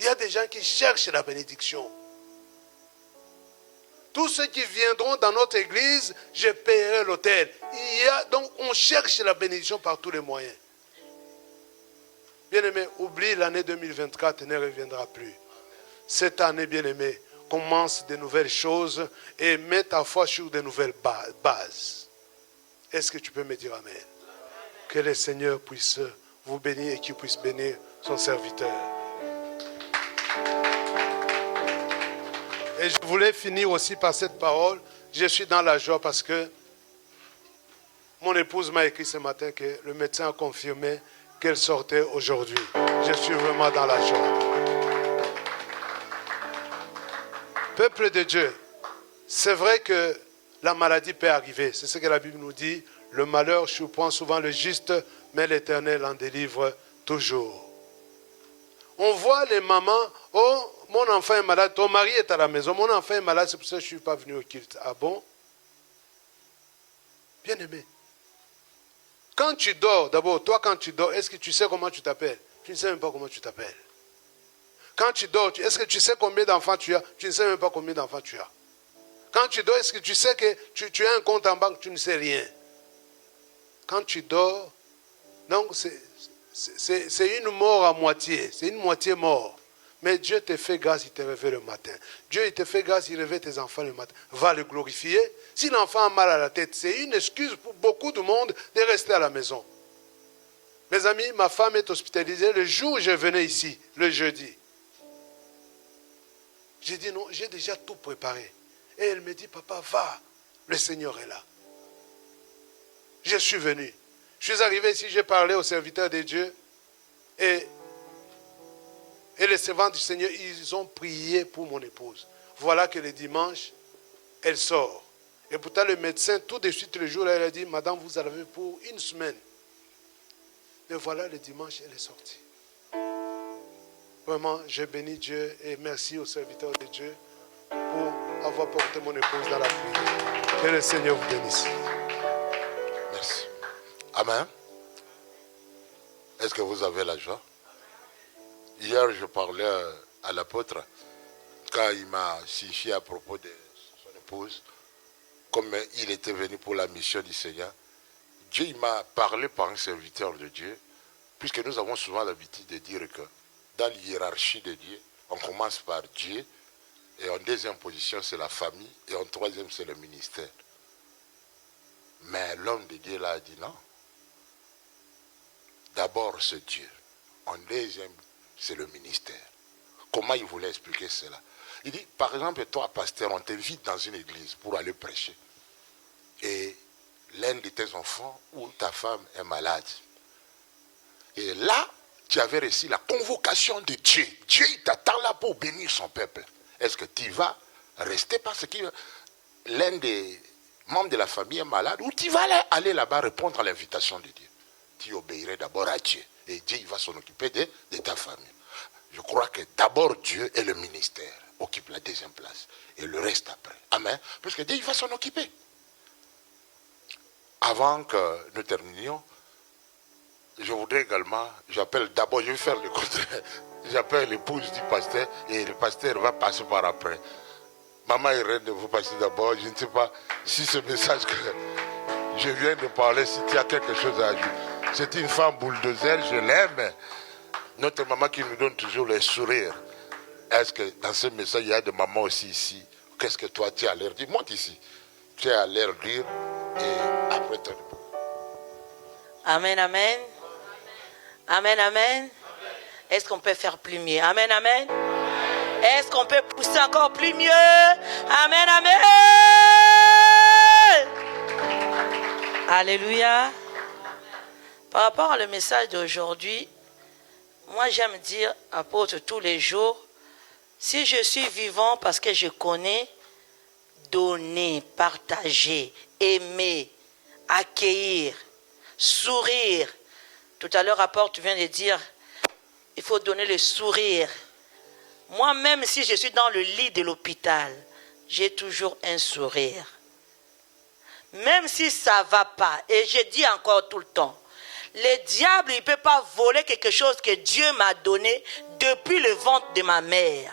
Il y a des gens qui cherchent la bénédiction. Tous ceux qui viendront dans notre église, je paierai l'hôtel. Donc, on cherche la bénédiction par tous les moyens. Bien-aimé, oublie l'année 2024, ne reviendra plus. Cette année, bien-aimé, commence de nouvelles choses et mets ta foi sur de nouvelles bases. Est-ce que tu peux me dire amen? Que le Seigneur puisse vous bénir et qu'il puisse bénir son serviteur. Et je voulais finir aussi par cette parole. Je suis dans la joie parce que mon épouse m'a écrit ce matin que le médecin a confirmé qu'elle sortait aujourd'hui. Je suis vraiment dans la joie. Peuple de Dieu, c'est vrai que la maladie peut arriver. C'est ce que la Bible nous dit. Le malheur surprend souvent le juste, mais l'Éternel en délivre toujours. On voit les mamans, oh, mon enfant est malade, ton mari est à la maison, mon enfant est malade, c'est pour ça que je ne suis pas venu au culte. Ah bon? Bien aimé. Quand tu dors, d'abord, toi quand tu dors, est-ce que tu sais comment tu t'appelles? Tu ne sais même pas comment tu t'appelles. Quand tu dors, est-ce que tu sais combien d'enfants tu as? Tu ne sais même pas combien d'enfants tu as. Quand tu dors, est-ce que tu sais que tu as un compte en banque? Tu ne sais rien. Quand tu dors, donc c'est une mort à moitié. C'est une moitié mort. Mais Dieu te fait grâce, il te réveille le matin. Dieu il te fait grâce, il réveille tes enfants le matin. Va le glorifier. Si l'enfant a mal à la tête, c'est une excuse pour beaucoup de monde de rester à la maison. Mes amis, ma femme est hospitalisée. Le jour où je venais ici, le jeudi, j'ai dit non, j'ai déjà tout préparé. Et elle me dit, papa, va, le Seigneur est là. Je suis venu. Je suis arrivé ici, j'ai parlé aux serviteurs de Dieu. Et les servants du Seigneur, ils ont prié pour mon épouse. Voilà que le dimanche, elle sort. Et pourtant, le médecin, tout de suite, le jour-là, il a dit, madame, vous avez pour une semaine. Et voilà, le dimanche, elle est sortie. Vraiment, je bénis Dieu et merci aux serviteurs de Dieu pour avoir porté mon épouse dans la prière. Que le Seigneur vous bénisse. Merci. Amen. Est-ce que vous avez la joie? Hier, je parlais à l'apôtre quand il m'a signifié à propos de son épouse, comme il était venu pour la mission du Seigneur. Dieu m'a parlé par un serviteur de Dieu, puisque nous avons souvent l'habitude de dire que dans l'hiérarchie de Dieu, on commence par Dieu, et en deuxième position, c'est la famille, et en troisième, c'est le ministère. Mais l'homme de Dieu là a dit non. D'abord, c'est Dieu. En deuxième, c'est le ministère. Comment il voulait expliquer cela? Il dit, par exemple, toi, pasteur, on t'invite dans une église pour aller prêcher. Et l'un de tes enfants ou ta femme est malade. Et là, tu avais reçu la convocation de Dieu. Dieu, il t'attend là pour bénir son peuple. Est-ce que tu vas rester parce que l'un des membres de la famille est malade ou tu vas aller là-bas répondre à l'invitation de Dieu? Tu obéirais d'abord à Dieu. Et Dieu, il va s'en occuper de ta famille. Je crois que d'abord Dieu et le ministère occupent la deuxième place. Et le reste après. Amen. Parce que Dieu, il va s'en occuper. Avant que nous terminions, je voudrais également, j'appelle d'abord, je vais faire le contraire. J'appelle l'épouse du pasteur et le pasteur va passer par après. Maman Irène, vous passez d'abord. Je ne sais pas si ce message que je viens de parler, si tu as quelque chose à ajouter. C'est une femme bulldozer, je l'aime. Notre maman qui nous donne toujours les sourires. Est-ce que dans ce message, il y a des mamans aussi ici? Qu'est-ce que toi, tu as à leur dire? Monte ici. Tu as à leur dire et après ton époux. Amen, amen. Amen, amen. Est-ce qu'on peut faire plus mieux? Amen, amen. Est-ce qu'on peut pousser encore plus mieux? Amen, amen. Alléluia. Par rapport au message d'aujourd'hui, moi j'aime dire, apôtre, tous les jours, si je suis vivant parce que je connais, donner, partager, aimer, accueillir, sourire. Tout à l'heure, apôtre, tu viens de dire, il faut donner le sourire. Moi, même si je suis dans le lit de l'hôpital, j'ai toujours un sourire. Même si ça ne va pas, et je dis encore tout le temps, le diable, il ne peut pas voler quelque chose que Dieu m'a donné depuis le ventre de ma mère.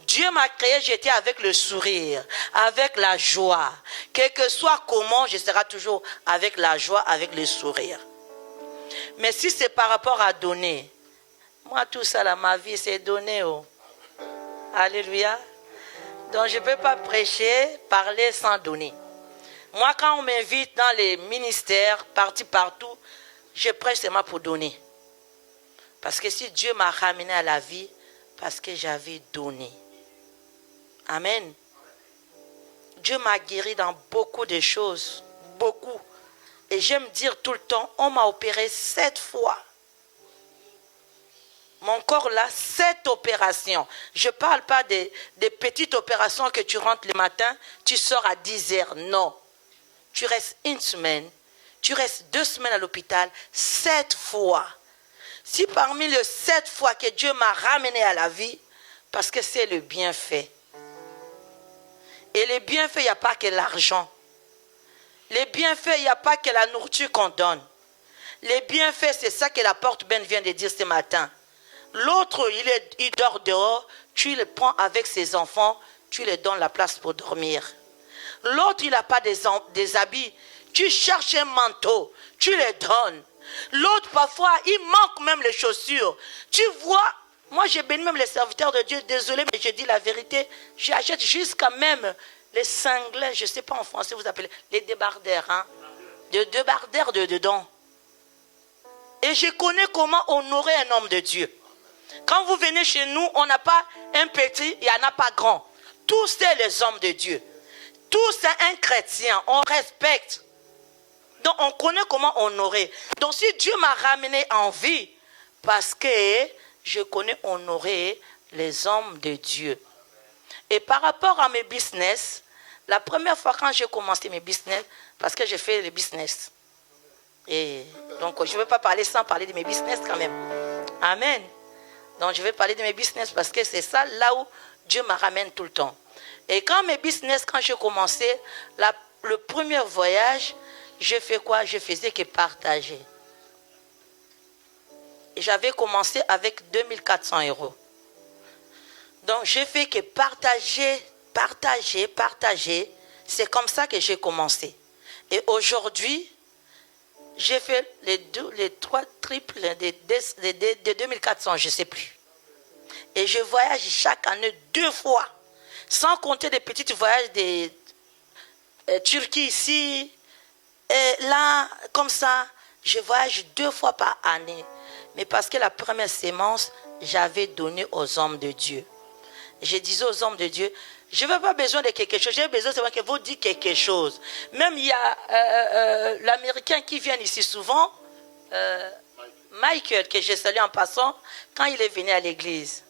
Dieu m'a créé, j'étais avec le sourire, avec la joie. Quel que soit comment, je serai toujours avec la joie, avec le sourire. Mais si c'est par rapport à donner, moi tout ça là, ma vie c'est donner. Oh. Alléluia. Donc je ne peux pas prêcher, parler sans donner. Moi quand on m'invite dans les ministères, partout, je prêche seulement pour donner. Parce que si Dieu m'a ramené à la vie, parce que j'avais donné. Amen. Dieu m'a guéri dans beaucoup de choses. Beaucoup. Et j'aime dire tout le temps, on m'a opéré 7 fois. Mon corps là, 7 opérations. Je ne parle pas des petites opérations que tu rentres le matin, tu sors à 10 heures. Non. Tu restes une semaine, tu restes 2 semaines à l'hôpital, 7 fois. Si parmi les 7 fois que Dieu m'a ramené à la vie, parce que c'est le bienfait. Et les bienfaits, il n'y a pas que l'argent. Les bienfaits, il n'y a pas que la nourriture qu'on donne. Les bienfaits, c'est ça que la porte-benne vient de dire ce matin. L'autre, il dort dehors, tu le prends avec ses enfants, tu lui donnes la place pour dormir. L'autre, il n'a pas des habits, tu cherches un manteau, tu le donnes. L'autre, parfois, il manque même les chaussures. Tu vois, moi j'ai béni même les serviteurs de Dieu, désolé, mais je dis la vérité, j'achète jusqu'à même les cinglés, je ne sais pas en français, vous appelez les débardeurs, hein? De débardeurs dedans. Et je connais comment honorer un homme de Dieu. Quand vous venez chez nous, on n'a pas un petit, il n'y en a pas grand. Tous c'est les hommes de Dieu. Tous c'est un chrétien, on respecte. Donc on connaît comment honorer. Donc si Dieu m'a ramené en vie, parce que je connais honorer les hommes de Dieu. Et par rapport à mes business, La première fois quand j'ai commencé mes business, parce que j'ai fait le business. Et donc, je ne vais pas parler sans parler de mes business quand même. Amen. Donc, je vais parler de mes business parce que c'est ça là où Dieu me ramène tout le temps. Et quand mes business, quand j'ai commencé, le premier voyage, j'ai fait quoi? Je faisais que partager. Et j'avais commencé avec 2400 €. Donc, j'ai fait que partager. C'est comme ça que j'ai commencé. Et aujourd'hui, j'ai fait les 3 triples de 2400, je ne sais plus. Et je voyage chaque année 2 fois. Sans compter des petits voyages de Turquie ici. Et là, comme ça, je voyage 2 fois par année. Mais parce que la première sémence, j'avais donné aux hommes de Dieu. Je disais aux hommes de Dieu, je n'avais pas besoin de quelque chose, j'ai besoin seulement que vous dites quelque chose. Même il y a l'Américain qui vient ici souvent, Michael, que j'ai salué en passant, quand il est venu à l'église,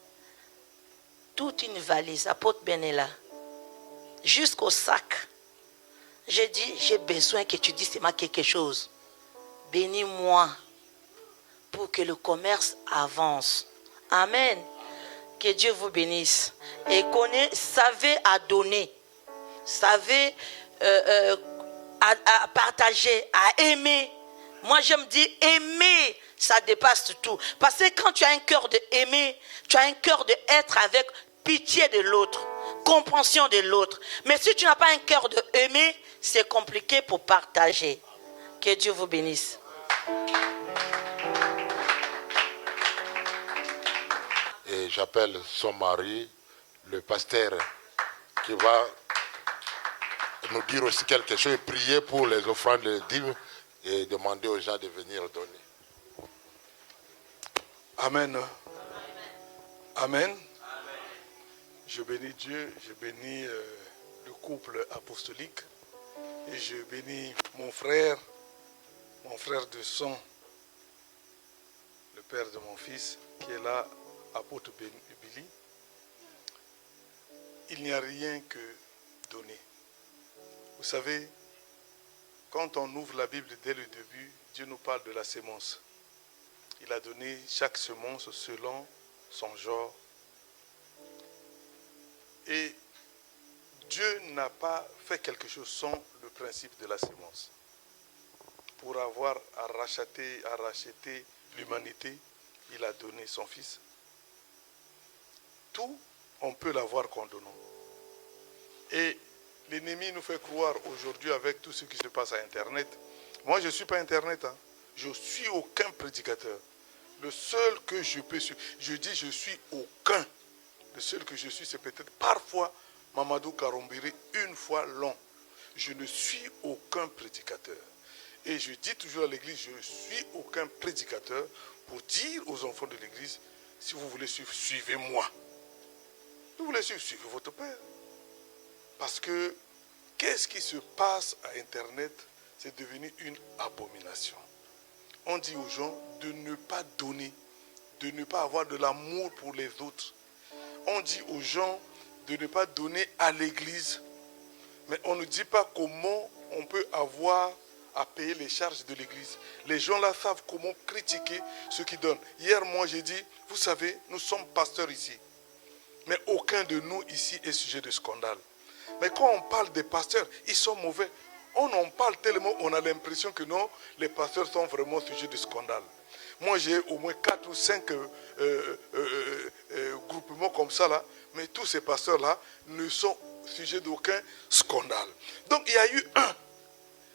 toute une valise, apôtre Benella, jusqu'au sac. J'ai dit, j'ai besoin que tu dises seulement quelque chose. Bénis-moi pour que le commerce avance. Amen. Que Dieu vous bénisse. Et savez à donner. Savez à partager, à aimer. Moi, j'aime dire aimer, ça dépasse tout. Parce que quand tu as un cœur de aimer, tu as un cœur d'être avec pitié de l'autre, compréhension de l'autre. Mais si tu n'as pas un cœur de aimer, c'est compliqué pour partager. Que Dieu vous bénisse. Et j'appelle son mari, le pasteur, qui va nous dire aussi quelque chose et prier pour les offrandes de dîmes et demander aux gens de venir donner. Amen. Amen. Je bénis Dieu, je bénis le couple apostolique et je bénis mon frère de sang, le père de mon fils, qui est là, apôtre Billy. Il n'y a rien que donner. Vous savez, quand on ouvre la Bible dès le début, Dieu nous parle de la sémence. Il a donné chaque semence selon son genre. Et Dieu n'a pas fait quelque chose sans le principe de la sémence. Pour avoir à racheter l'humanité, il a donné son fils. Tout, on peut l'avoir qu'en donnant. Et l'ennemi nous fait croire aujourd'hui avec tout ce qui se passe à Internet. Moi, je ne suis pas Internet. Hein. Je ne suis aucun prédicateur. Le seul que je peux suivre, je dis je suis aucun. Le seul que je suis, c'est peut-être parfois Mamadou Karombiri, une fois long. Je ne suis aucun prédicateur. Et je dis toujours à l'église, je ne suis aucun prédicateur pour dire aux enfants de l'église, si vous voulez suivre, suivez-moi. Si vous voulez suivre, suivez votre père. Parce que, qu'est-ce qui se passe à Internet? C'est devenu une abomination. On dit aux gens de ne pas donner, de ne pas avoir de l'amour pour les autres. On dit aux gens de ne pas donner à l'église. Mais on ne dit pas comment on peut avoir à payer les charges de l'église. Les gens là savent comment critiquer ceux qui donnent. Hier, moi, j'ai dit, vous savez, nous sommes pasteurs ici. Mais aucun de nous ici est sujet de scandale. Mais quand on parle des pasteurs, ils sont mauvais. On en parle tellement, on a l'impression que non, les pasteurs sont vraiment sujets de scandale. Moi, j'ai au moins 4 ou 5 groupements comme ça, là, mais tous ces pasteurs-là ne sont sujets d'aucun scandale. Donc, il y a eu un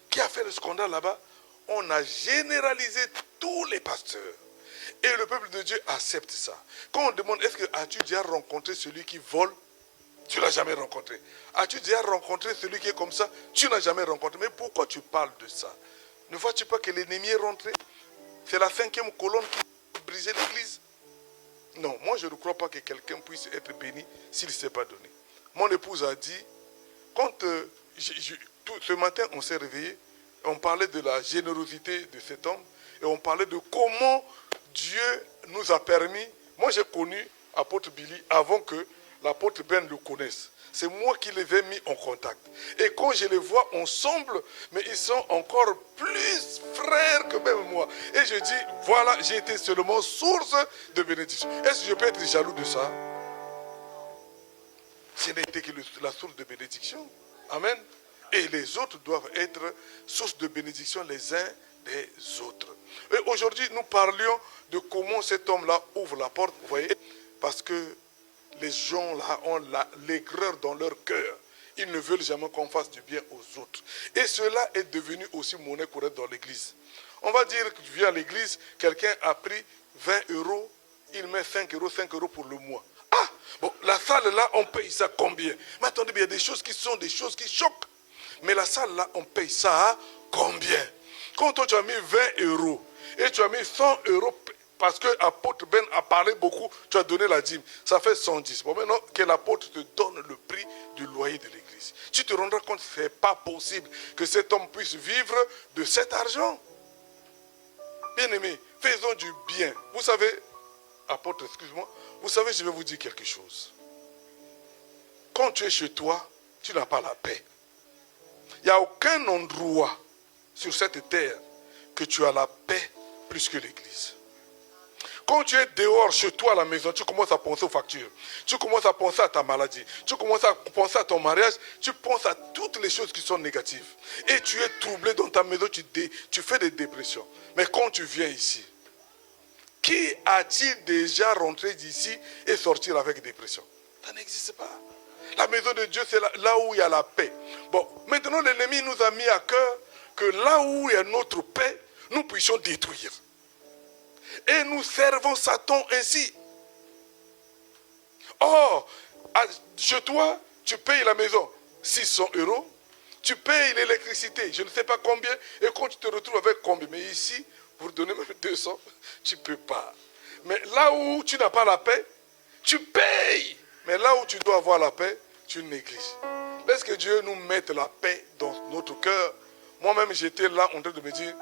qui a fait le scandale là-bas. On a généralisé tous les pasteurs. Et le peuple de Dieu accepte ça. Quand on demande, est-ce que as-tu déjà rencontré celui qui vole? Tu ne l'as jamais rencontré. As-tu déjà rencontré celui qui est comme ça? Tu n'as jamais rencontré. Mais pourquoi tu parles de ça? Ne vois-tu pas que l'ennemi est rentré? C'est la 5e colonne qui a brisé l'église. Non, moi je ne crois pas que quelqu'un puisse être béni s'il ne s'est pas donné. Mon épouse a dit, quand ce matin on s'est réveillé, on parlait de la générosité de cet homme et on parlait de comment Dieu nous a permis. Moi j'ai connu apôtre Billy avant que l'apôtre Ben le connaissent. C'est moi qui les ai mis en contact. Et quand je les vois ensemble, mais ils sont encore plus frères que même moi. Et je dis, voilà, j'ai été seulement source de bénédiction. Est-ce que je peux être jaloux de ça? Ce n'était que la source de bénédiction. Amen. Et les autres doivent être source de bénédiction les uns des autres. Et aujourd'hui, nous parlions de comment cet homme-là ouvre la porte, vous voyez, parce que les gens-là ont l'aigreur dans leur cœur. Ils ne veulent jamais qu'on fasse du bien aux autres. Et cela est devenu aussi monnaie courante dans l'église. On va dire que tu viens à l'église, quelqu'un a pris 20 €, il met 5 € pour le mois. Ah, bon, la salle là, on paye ça combien? Mais attendez, il y a des choses qui sont des choses qui choquent. Mais la salle là, on paye ça à combien? Quand toi tu as mis 20 € et tu as mis 100 € parce que l'apôtre Ben a parlé beaucoup, tu as donné la dîme, ça fait 110. Bon, maintenant que l'apôtre te donne le prix du loyer de l'église, tu te rendras compte que ce n'est pas possible que cet homme puisse vivre de cet argent. Bien aimé, faisons du bien. Vous savez, apôtre, excuse-moi, vous savez, je vais vous dire quelque chose. Quand tu es chez toi, tu n'as pas la paix. Il n'y a aucun endroit sur cette terre que tu as la paix plus que l'église. Quand tu es dehors chez toi à la maison, tu commences à penser aux factures. Tu commences à penser à ta maladie. Tu commences à penser à ton mariage. Tu penses à toutes les choses qui sont négatives. Et tu es troublé dans ta maison, tu fais des dépressions. Mais quand tu viens ici, qui a-t-il déjà rentré d'ici et sortir avec dépression? Ça n'existe pas. La maison de Dieu, c'est là où il y a la paix. Bon, maintenant l'ennemi nous a mis à cœur que là où il y a notre paix, nous puissions détruire. Et nous servons Satan ainsi. Or, chez toi, tu payes la maison 600 €, tu payes l'électricité, je ne sais pas combien, et quand tu te retrouves avec combien? Mais ici, pour donner même 200, tu ne peux pas. Mais là où tu n'as pas la paix, tu payes. Mais là où tu dois avoir la paix, tu négliges. Laisse que Dieu nous mette la paix dans notre cœur. Moi-même, j'étais là en train de me dire,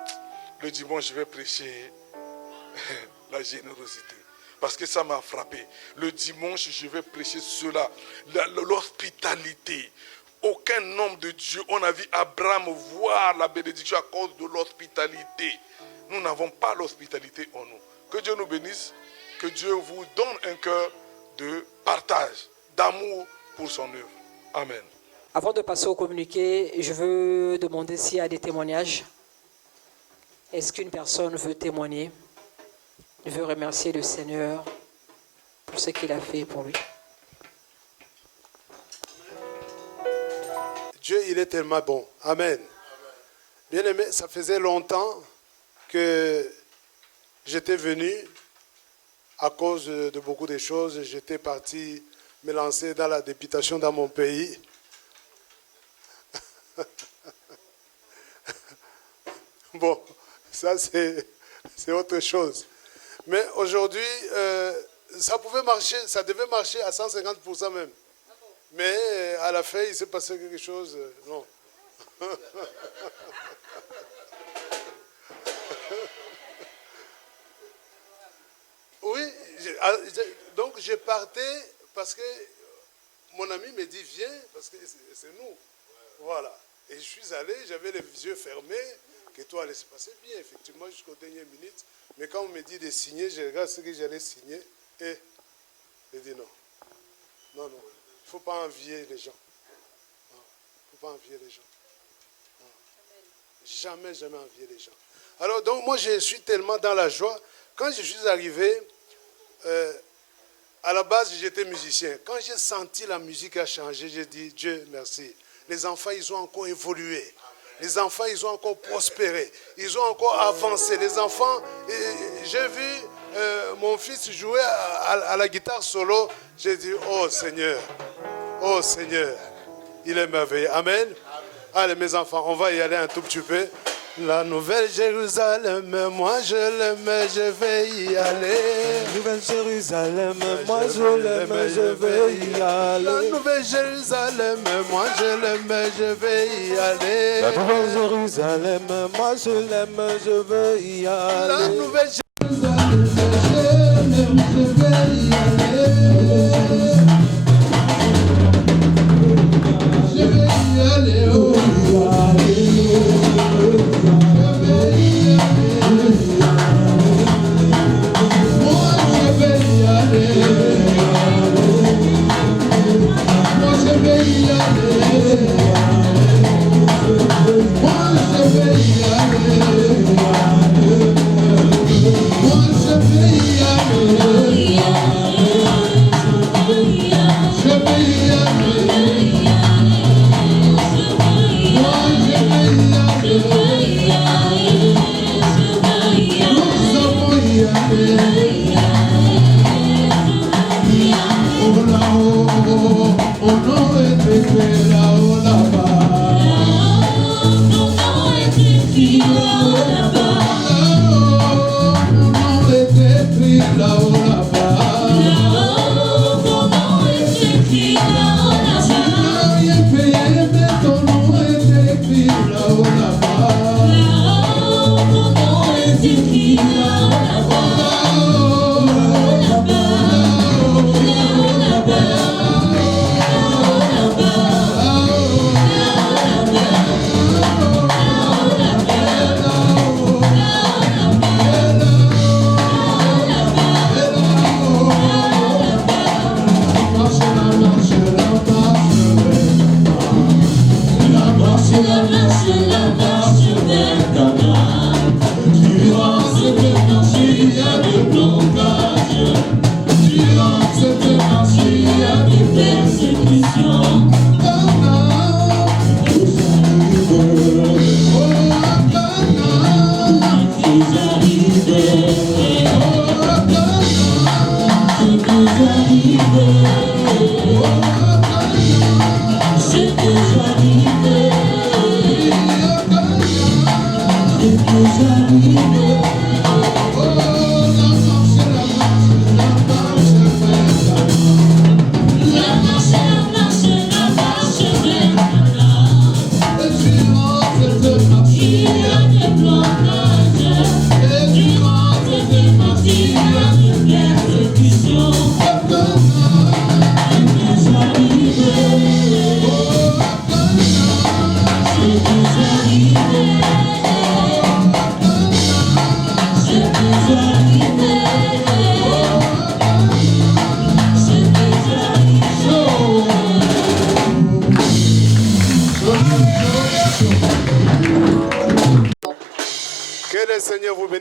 le dimanche, je vais prêcher la générosité. Parce que ça m'a frappé. Le dimanche, je vais prêcher cela. L'hospitalité. Aucun homme de Dieu, on a vu Abraham voir la bénédiction à cause de l'hospitalité. Nous n'avons pas l'hospitalité en nous. Que Dieu nous bénisse. Que Dieu vous donne un cœur de partage, d'amour pour son œuvre. Amen. Avant de passer au communiqué, je veux demander s'il y a des témoignages. Est-ce qu'une personne veut témoigner? Veut remercier le Seigneur pour ce qu'il a fait pour lui? Dieu, il est tellement bon. Amen. Bien aimé, ça faisait longtemps que j'étais venu à cause de beaucoup de choses. J'étais parti me lancer dans la députation dans mon pays. Bon, ça c'est autre chose. Mais aujourd'hui, ça pouvait marcher, ça devait marcher à 150% même. Mais à la fin, il s'est passé quelque chose. Non. Oui, donc je partais parce que mon ami me dit viens, parce que c'est nous. Voilà. Et je suis allé, j'avais les yeux fermés, que tout allait se passer bien, effectivement, jusqu'aux dernières minutes. Mais quand on me dit de signer, je regarde ce que j'allais signer et je dis non. Non, non. Il ne faut pas envier les gens. Il ne faut pas envier les gens. Jamais, jamais envier les gens. Alors, donc, moi, je suis tellement dans la joie. Quand je suis arrivé, à la base, j'étais musicien. Quand j'ai senti la musique a changé, j'ai dit, Dieu, merci. Les enfants, ils ont encore évolué. Les enfants, ils ont encore prospéré. Ils ont encore avancé. Les enfants, j'ai vu mon fils jouer à la guitare solo. J'ai dit, oh Seigneur, il est merveilleux. Amen. Allez, mes enfants, on va y aller un tout petit peu. La nouvelle Jérusalem, moi je l'aime, je vais y aller. Nouvelle Jérusalem, moi je l'aime, je vais y aller. La nouvelle Jérusalem, moi je l'aime, je vais y aller. La nouvelle Jérusalem, moi je l'aime, je vais y aller. La nouvelle Jérusalem, je l'aime, je vais y aller.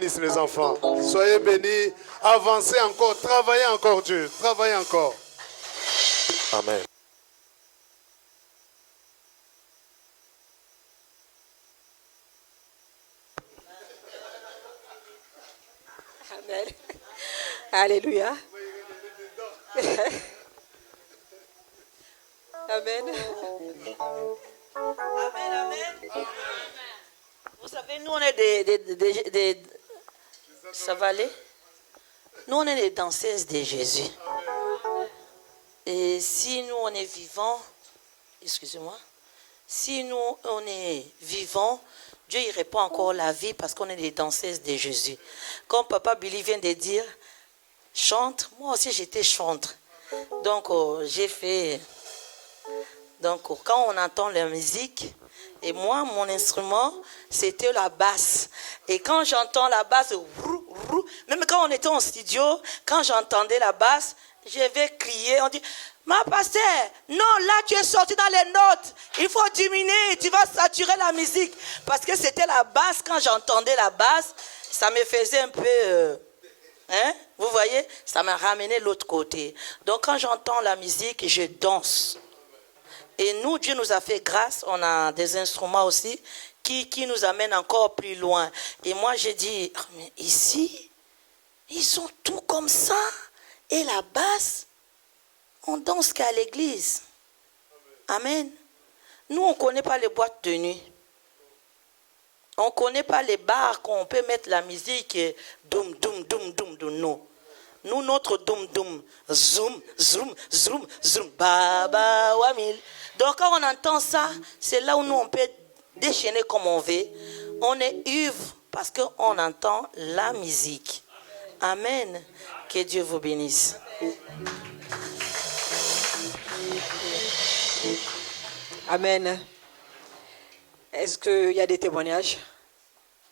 bénisse les enfants. Soyez bénis. Avancez encore. Travaillez encore Dieu. Travaillez encore. Amen. Amen. Alléluia. Amen. Amen, amen. Vous savez, nous, on est des ça va aller? Nous, on est des danseuses de Jésus. Et si nous, on est vivants, excusez-moi, si nous, on est vivants, Dieu, il répond encore la vie parce qu'on est des danseuses de Jésus. Comme Papa Billy vient de dire, chante, moi aussi, j'étais chantre. Donc, j'ai fait... Donc, quand on entend la musique, et moi, mon instrument, c'était la basse. Et quand j'entends la basse, même quand on était en studio, quand j'entendais la basse, je vais crier, on dit, ma pasteur, non, là tu es sorti dans les notes, il faut diminuer, tu vas saturer la musique. Parce que c'était la basse, quand j'entendais la basse, ça me faisait un peu... vous voyez, ça m'a ramené de l'autre côté. Donc quand j'entends la musique, je danse. Et nous, Dieu nous a fait grâce, on a des instruments aussi qui nous amènent encore plus loin. Et moi, j'ai dit, mais ici, ils sont tout comme ça. Et la basse, on danse qu'à l'église. Amen. Nous, on ne connaît pas les boîtes de nuit. On ne connaît pas les bars qu'on peut mettre la musique doum, doum, doum, doum, doum, non. Nous, notre doum, doum, zoom, zoom, zoom, zoom, baba, wamil. Donc, quand on entend ça, c'est là où nous, on peut déchaîner comme on veut. On est ivre parce qu'on entend la musique. Amen. Que Dieu vous bénisse. Amen. Est-ce qu'il y a des témoignages?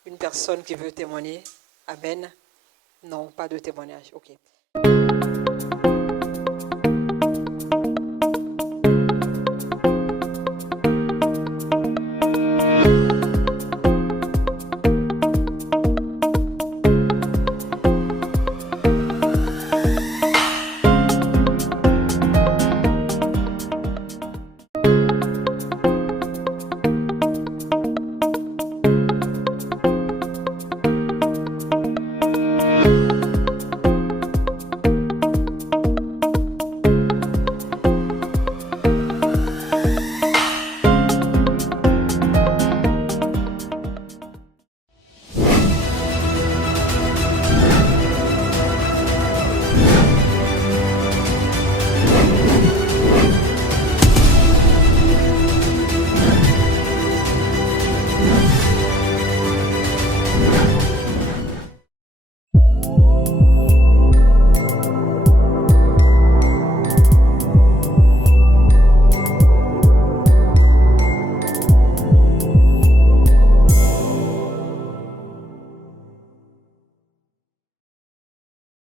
Une personne qui veut témoigner? Amen. Non, pas de témoignage. OK.